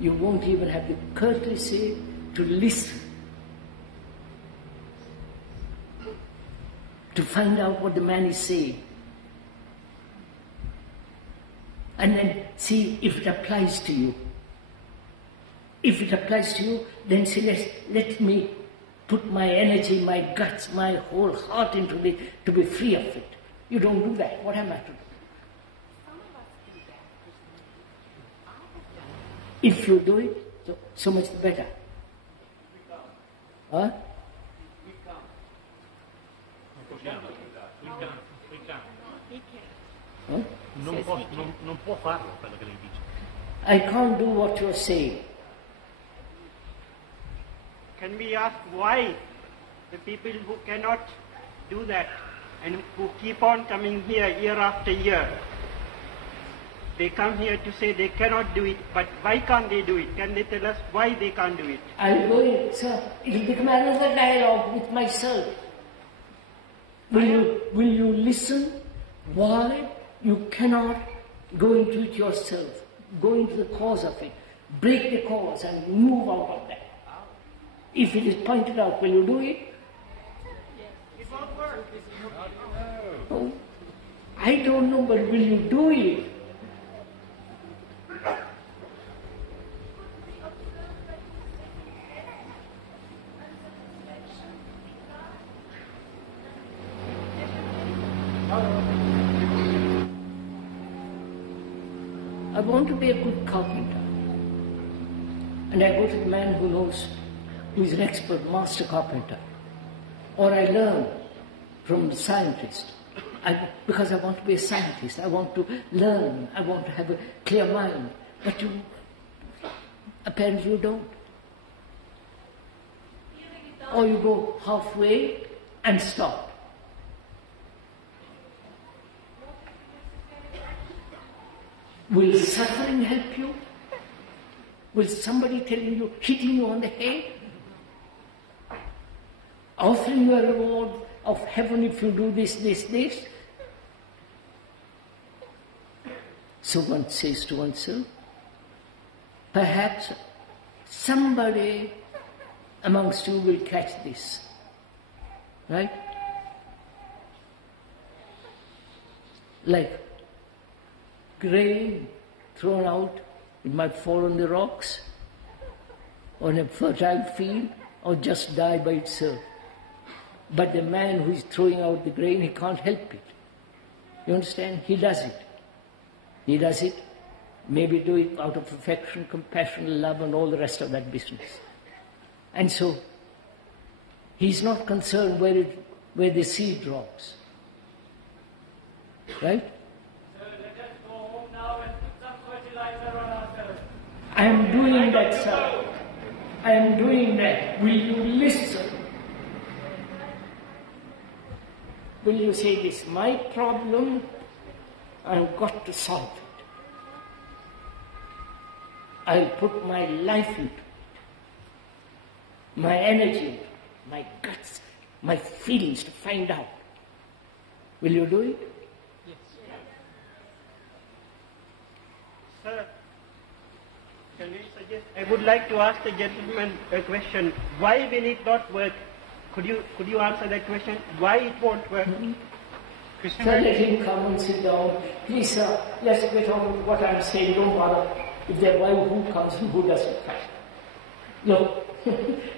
You won't even have the courtesy to listen, to find out what the man is saying, and then see if it applies to you. If it applies to you, then say, let me put my energy, my guts, my whole heart into it to be free of it. You don't do that. What am I to do? If you do it, so much the better. Huh? Huh? Non può farlo quello che lei dice. I can't do what you're saying. Can we ask why the people who cannot do that and who keep on coming here year after year, they come here to say they cannot do it, but why can't they do it? Can they tell us why they can't do it? I'll go in, sir. It'll become another dialogue with myself. Will you listen why you cannot go into it yourself? Go into the cause of it. Break the cause and move out of that. If it is pointed out, will you do it? It won't work. Oh, I don't know, but will you do it? I want to be a good carpenter. And I go to the man who is an expert master carpenter. Or I learn from the scientist. Because I want to be a scientist. I want to learn. I want to have a clear mind. But apparently you don't. Or you go halfway and stop. Will suffering help you? Will somebody telling you, hitting you on the head? Offering you a reward of heaven if you do this, this, this? So one says to oneself, perhaps somebody amongst you will catch this. Right? Like grain thrown out, it might fall on the rocks, or in a fertile field, or just die by itself. But the man who is throwing out the grain, he can't help it. You understand? He does it. He does it, maybe do it out of affection, compassion, love, and all the rest of that business. And so, he's not concerned where the seed drops. Right? I am doing that, sir. I am doing that. Will you listen? people, you say, this is my problem, I've got to solve it. I'll put my life into it, my energy, my guts, my feelings to find out. Will you do it? Yes. Sir, can we suggest? I would like to ask the gentleman a question. Why will it not work? Could you answer that question? Why it won't work? So let him come and sit down. Please, sir, let's get on with what I'm saying. Don't bother. If their wife who comes and who doesn't come. Look,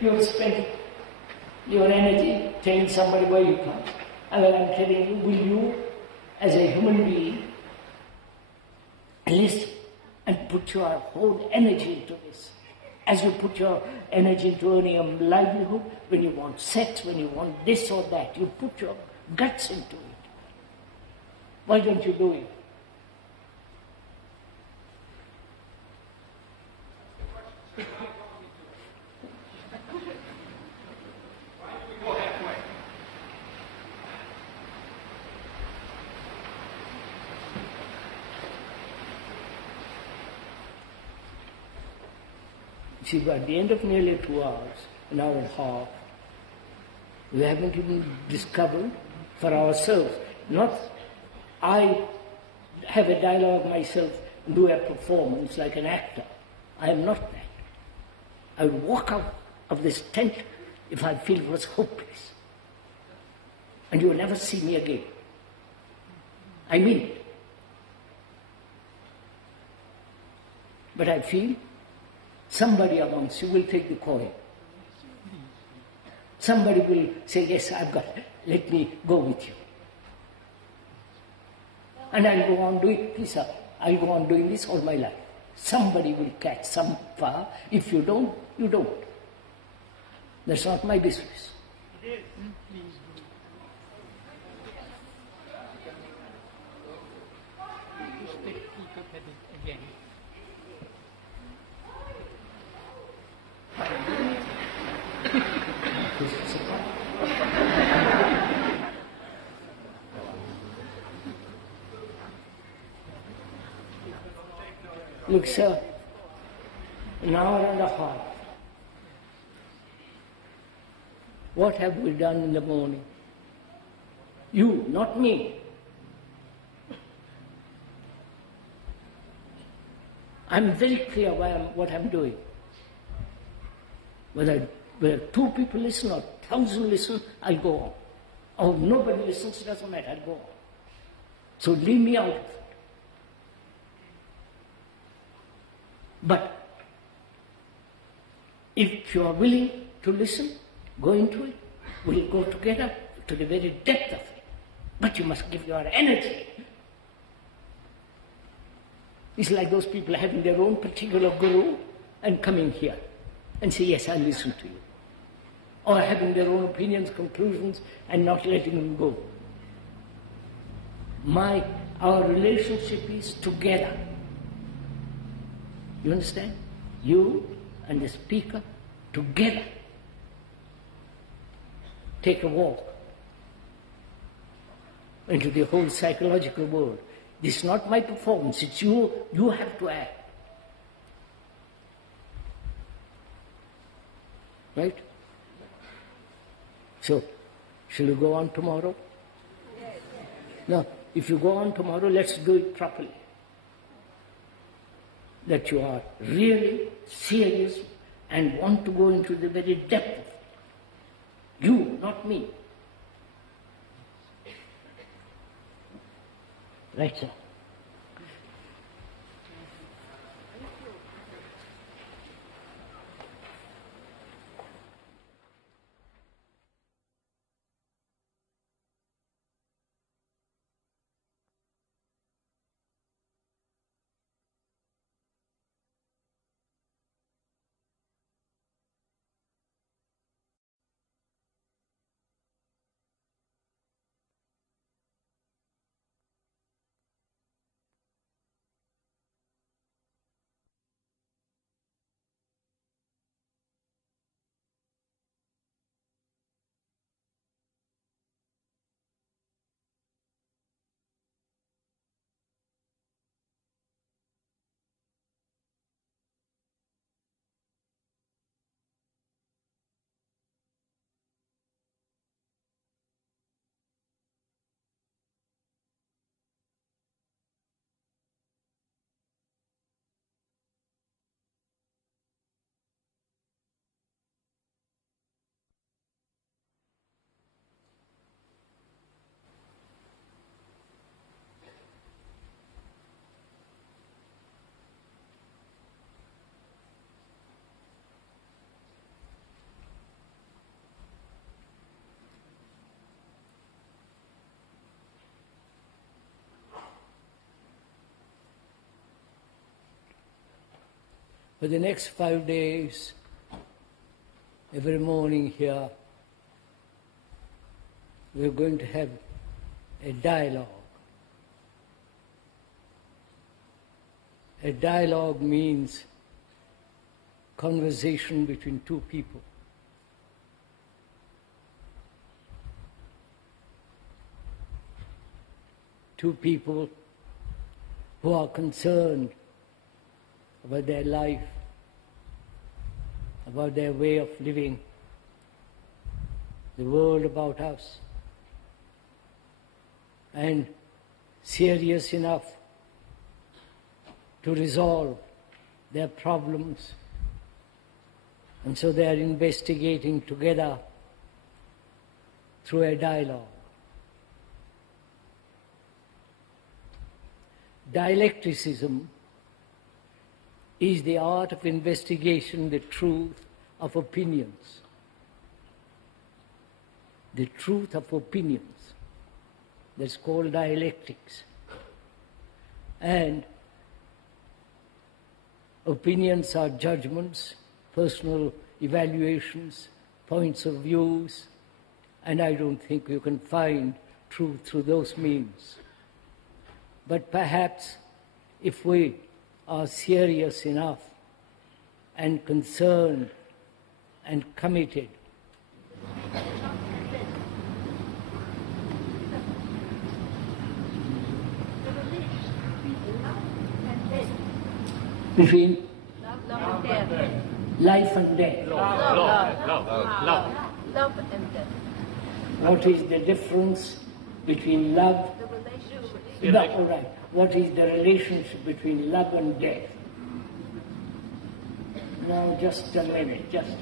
you've spent your energy telling somebody why you come. And then I'm telling you, will you, as a human being, listen and put your whole energy into this? As you put your energy into earning a livelihood, when you want sex, when you want this or that, you put your guts into it. Why don't you do it? See, by the end of nearly 2 hours, an hour and a half, we haven't even discovered for ourselves. Not I have a dialogue myself and do a performance like an actor. I am not that. I will walk out of this tent if I feel it was hopeless. And you will never see me again. I mean it. But I feel somebody amongst you will take the coin. Somebody will say, yes, I've got it. Let me go with you. And I'll go on doing this. I'll go on doing this all my life. Somebody will catch some far. If you don't, you don't. That's not my business. Look, sir, an hour and a half. What have we done in the morning? You, not me. I'm very clear what I'm doing. Whether 2 people listen or 1,000 listen, I'll go on. Or nobody listens, it doesn't matter, I'll go on. So leave me out of it. But if you are willing to listen, go into it. We'll go together to the very depth of it. But you must give your energy. It's like those people having their own particular guru and coming here and say, yes, I'll listen to you. Or having their own opinions, conclusions, and not letting them go. Our relationship is together. You understand? You and the speaker together. Take a walk into the whole psychological world. This is not my performance, it's you. You have to act. Right? So, shall we go on tomorrow? No, if you go on tomorrow, let's do it properly. That you are really serious and want to go into the very depth of it. You, not me. Right, sir? For the next 5 days, every morning here, we're going to have a dialogue. A dialogue means conversation between two people. Two people who are concerned about their life, about their way of living, the world about us, and serious enough to resolve their problems. And so they are investigating together through a dialogue. Dialecticism is the art of investigation the truth of opinions. The truth of opinions. That's called dialectics. And opinions are judgments, personal evaluations, points of views, and I don't think you can find truth through those means. But perhaps if we are serious enough and concerned and committed, between life and death. Love and death. What is the difference between love? No, all right. What is the relationship between love and death? No, just a minute, just.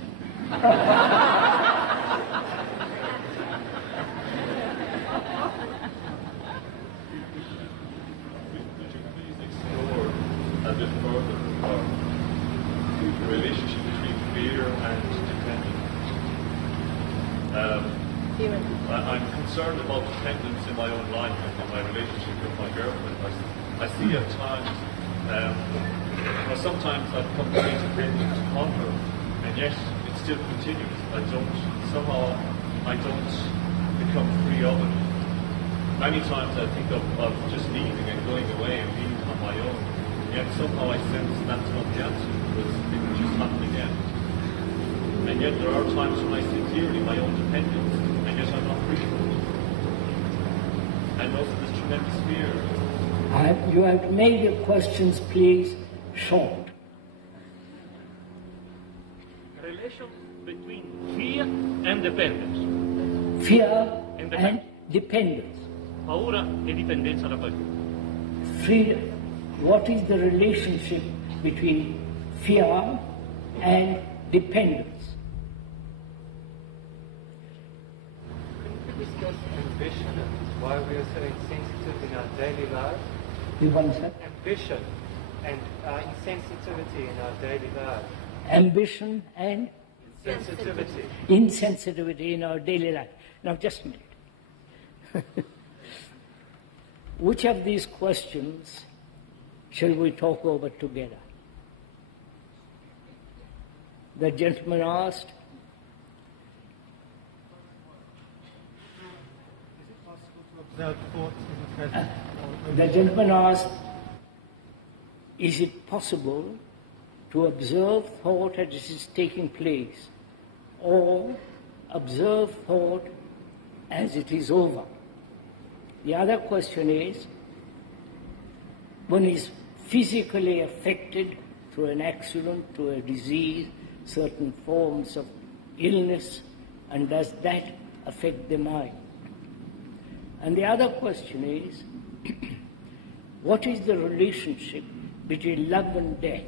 A bit further the relationship between fear and dependence. I'm concerned about dependence in my own life and in my relationship with my girlfriend. I see at times, sometimes I've come to be dependent on her, and yet it still continues. I don't become free of it. Many times I think of just leaving and going away and being on my own. Yet somehow I sense that's not the answer, because it will just happen again. And yet there are times when I see clearly my own dependence, and yet I'm not free from it. And also this tremendous fear. You have made your questions, please, short. Relation between fear and dependence. Fear and dependence. Paura e dipendenza da qualcuno. Freedom. What is the relationship between fear and dependence? Couldn't we discuss ambition and why we are so insensitive in our daily lives? You want to say? Ambition and insensitivity in our daily lives. Ambition and sensitivity. Insensitivity in our daily life. Now just a minute. Which of these questions shall we talk over together? The gentleman asked, is it possible to observe thoughts in the present? The gentleman asked, is it possible to observe thought as it is taking place, or observe thought as it is over? The other question is, one is physically affected through an accident, through a disease, certain forms of illness, and does that affect the mind? And the other question is, what is the relationship between love and death?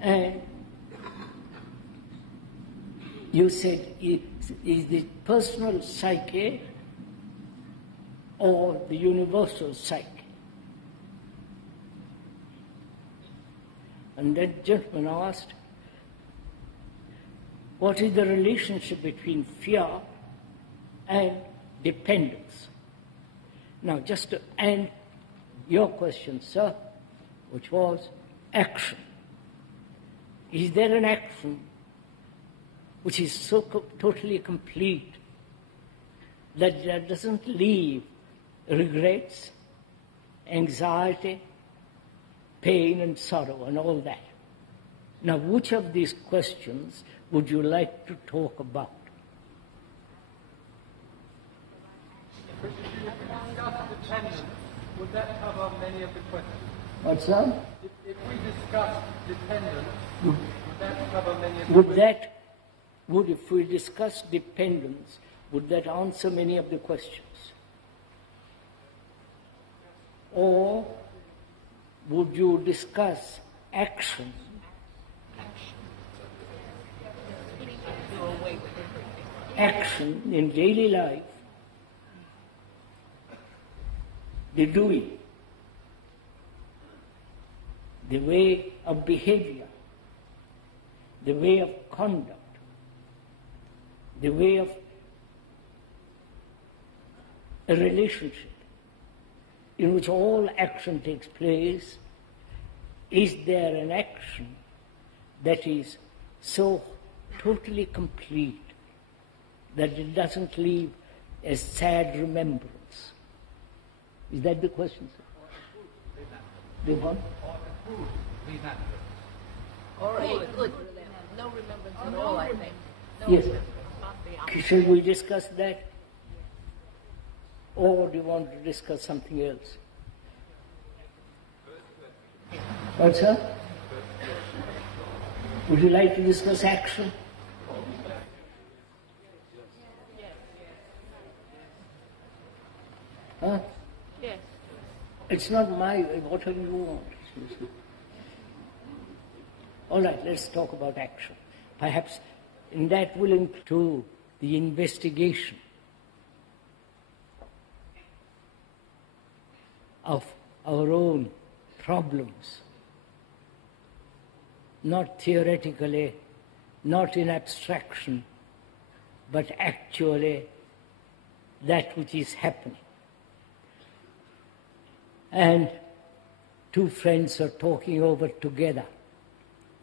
And you said, is the personal psyche or the universal psyche? And that gentleman asked, what is the relationship between fear and dependence? Now, just to end your question, sir, which was action. Is there an action which is so totally complete that doesn't leave regrets, anxiety, pain and sorrow and all that? Now, which of these questions would you like to talk about? If we discuss dependence, would that cover many of the questions? What's that? If we discuss dependence, would that cover many of the Would questions? if we discuss dependence, would that answer many of the questions? Or would you discuss action? Action in daily life, the doing, the way of behavior, the way of conduct, the way of a relationship in which all action takes place. Is there an action that is so totally complete that it doesn't leave a sad remembrance? Is that the question, sir? The one? All right, good for them. No remembrance at all, I think. No Yes. remembrance. Shall we discuss that? Or do you want to discuss something else? What, sir? Would you like to discuss action? Huh? Yes. It's not my way. Whatever you want. All right, let's talk about action. Perhaps in that will include the investigation of our own problems, not theoretically, not in abstraction, but actually that which is happening. And two friends are talking over together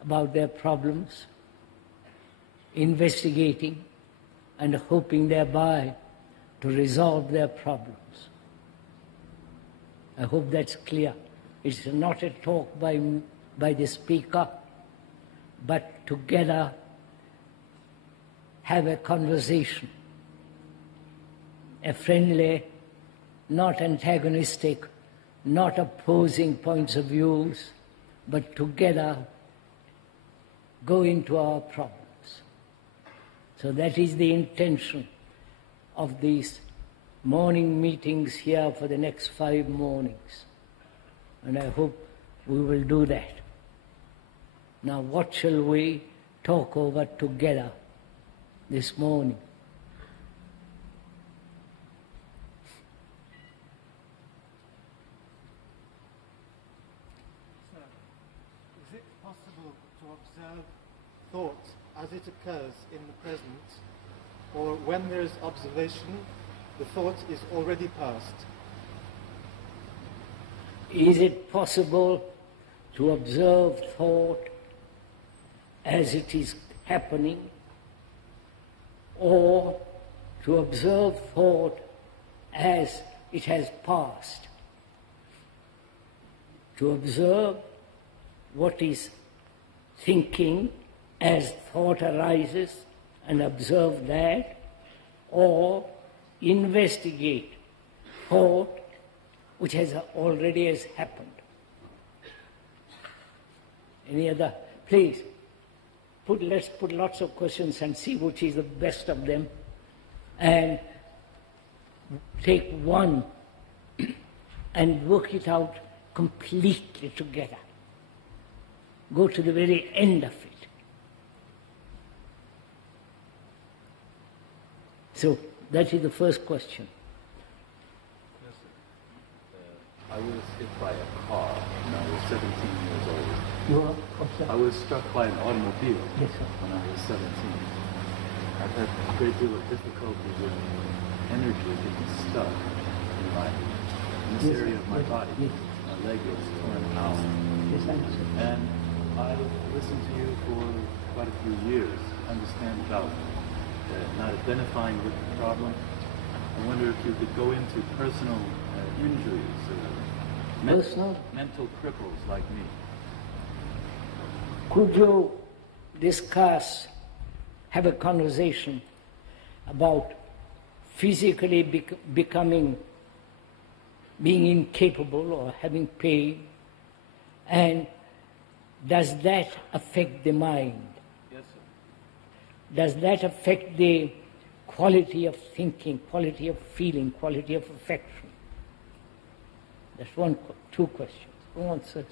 about their problems, investigating and hoping thereby to resolve their problems. I hope that's clear. It's not a talk by the speaker, but together have a conversation, a friendly, not antagonistic, not opposing points of views, but together go into our problems. So that is the intention of these morning meetings here for the next 5 mornings. And I hope we will do that. Now, what shall we talk over together this morning? Is it possible to observe thought as it occurs in the present, or when there is observation, the thought is already past? Is it possible to observe thought as it is happening, or to observe thought as it has passed? To observe what is thinking as thought arises and observe that, or investigate thought which has already has happened. Any other? Please, let's put lots of questions and see which is the best of them, and take one and work it out completely together. Go to the very end of it. So that is the first question. I was hit by a car when I was 17 years old. You are? What's that? I was struck by an automobile Yes, sir. when I was 17. I've had a great deal of difficulty with energy being stuck in this area of my body. Yes. My leg was torn out. Yes, I understand. And I listened to you for quite a few years, understand doubt, not identifying with the problem. I wonder if you could go into personal injuries, mental cripples like me. Could you discuss, have a conversation about physically being incapable or having pain, and does that affect the mind? Yes, sir. Does that affect the quality of thinking, quality of feeling, quality of affection? That's two questions. Who answers?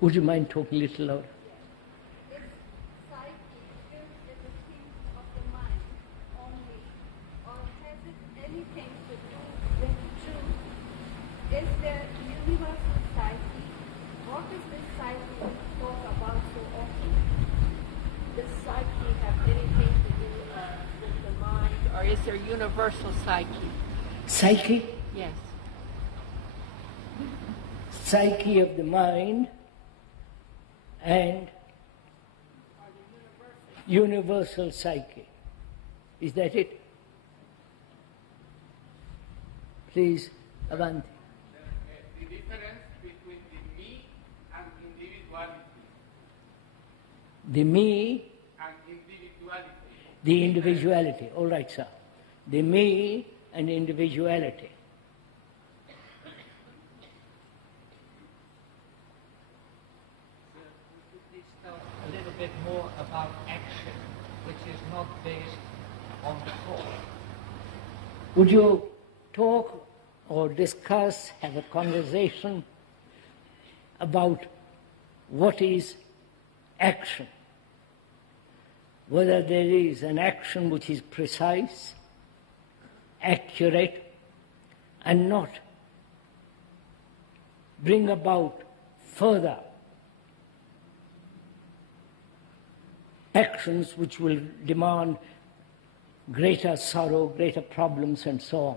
Would you mind talking a little louder? Is psyche still is a thing of the mind only, or has it anything to do with truth? Is there universal psyche? What is this psyche we talk about so often? Does psyche have anything to do with the mind, or is there universal psyche? Psyche? Yes. Psyche of the mind and universal psyche. Is that it? Please, Avanti. The difference between the me and individuality. The me and individuality. The individuality. All right, sir. The me and individuality. A little bit more about action, which is not based on thought. Would you talk or discuss, have a conversation about what is action? Whether there is an action which is precise, accurate, and not bring about further actions which will demand greater sorrow, greater problems, and so on.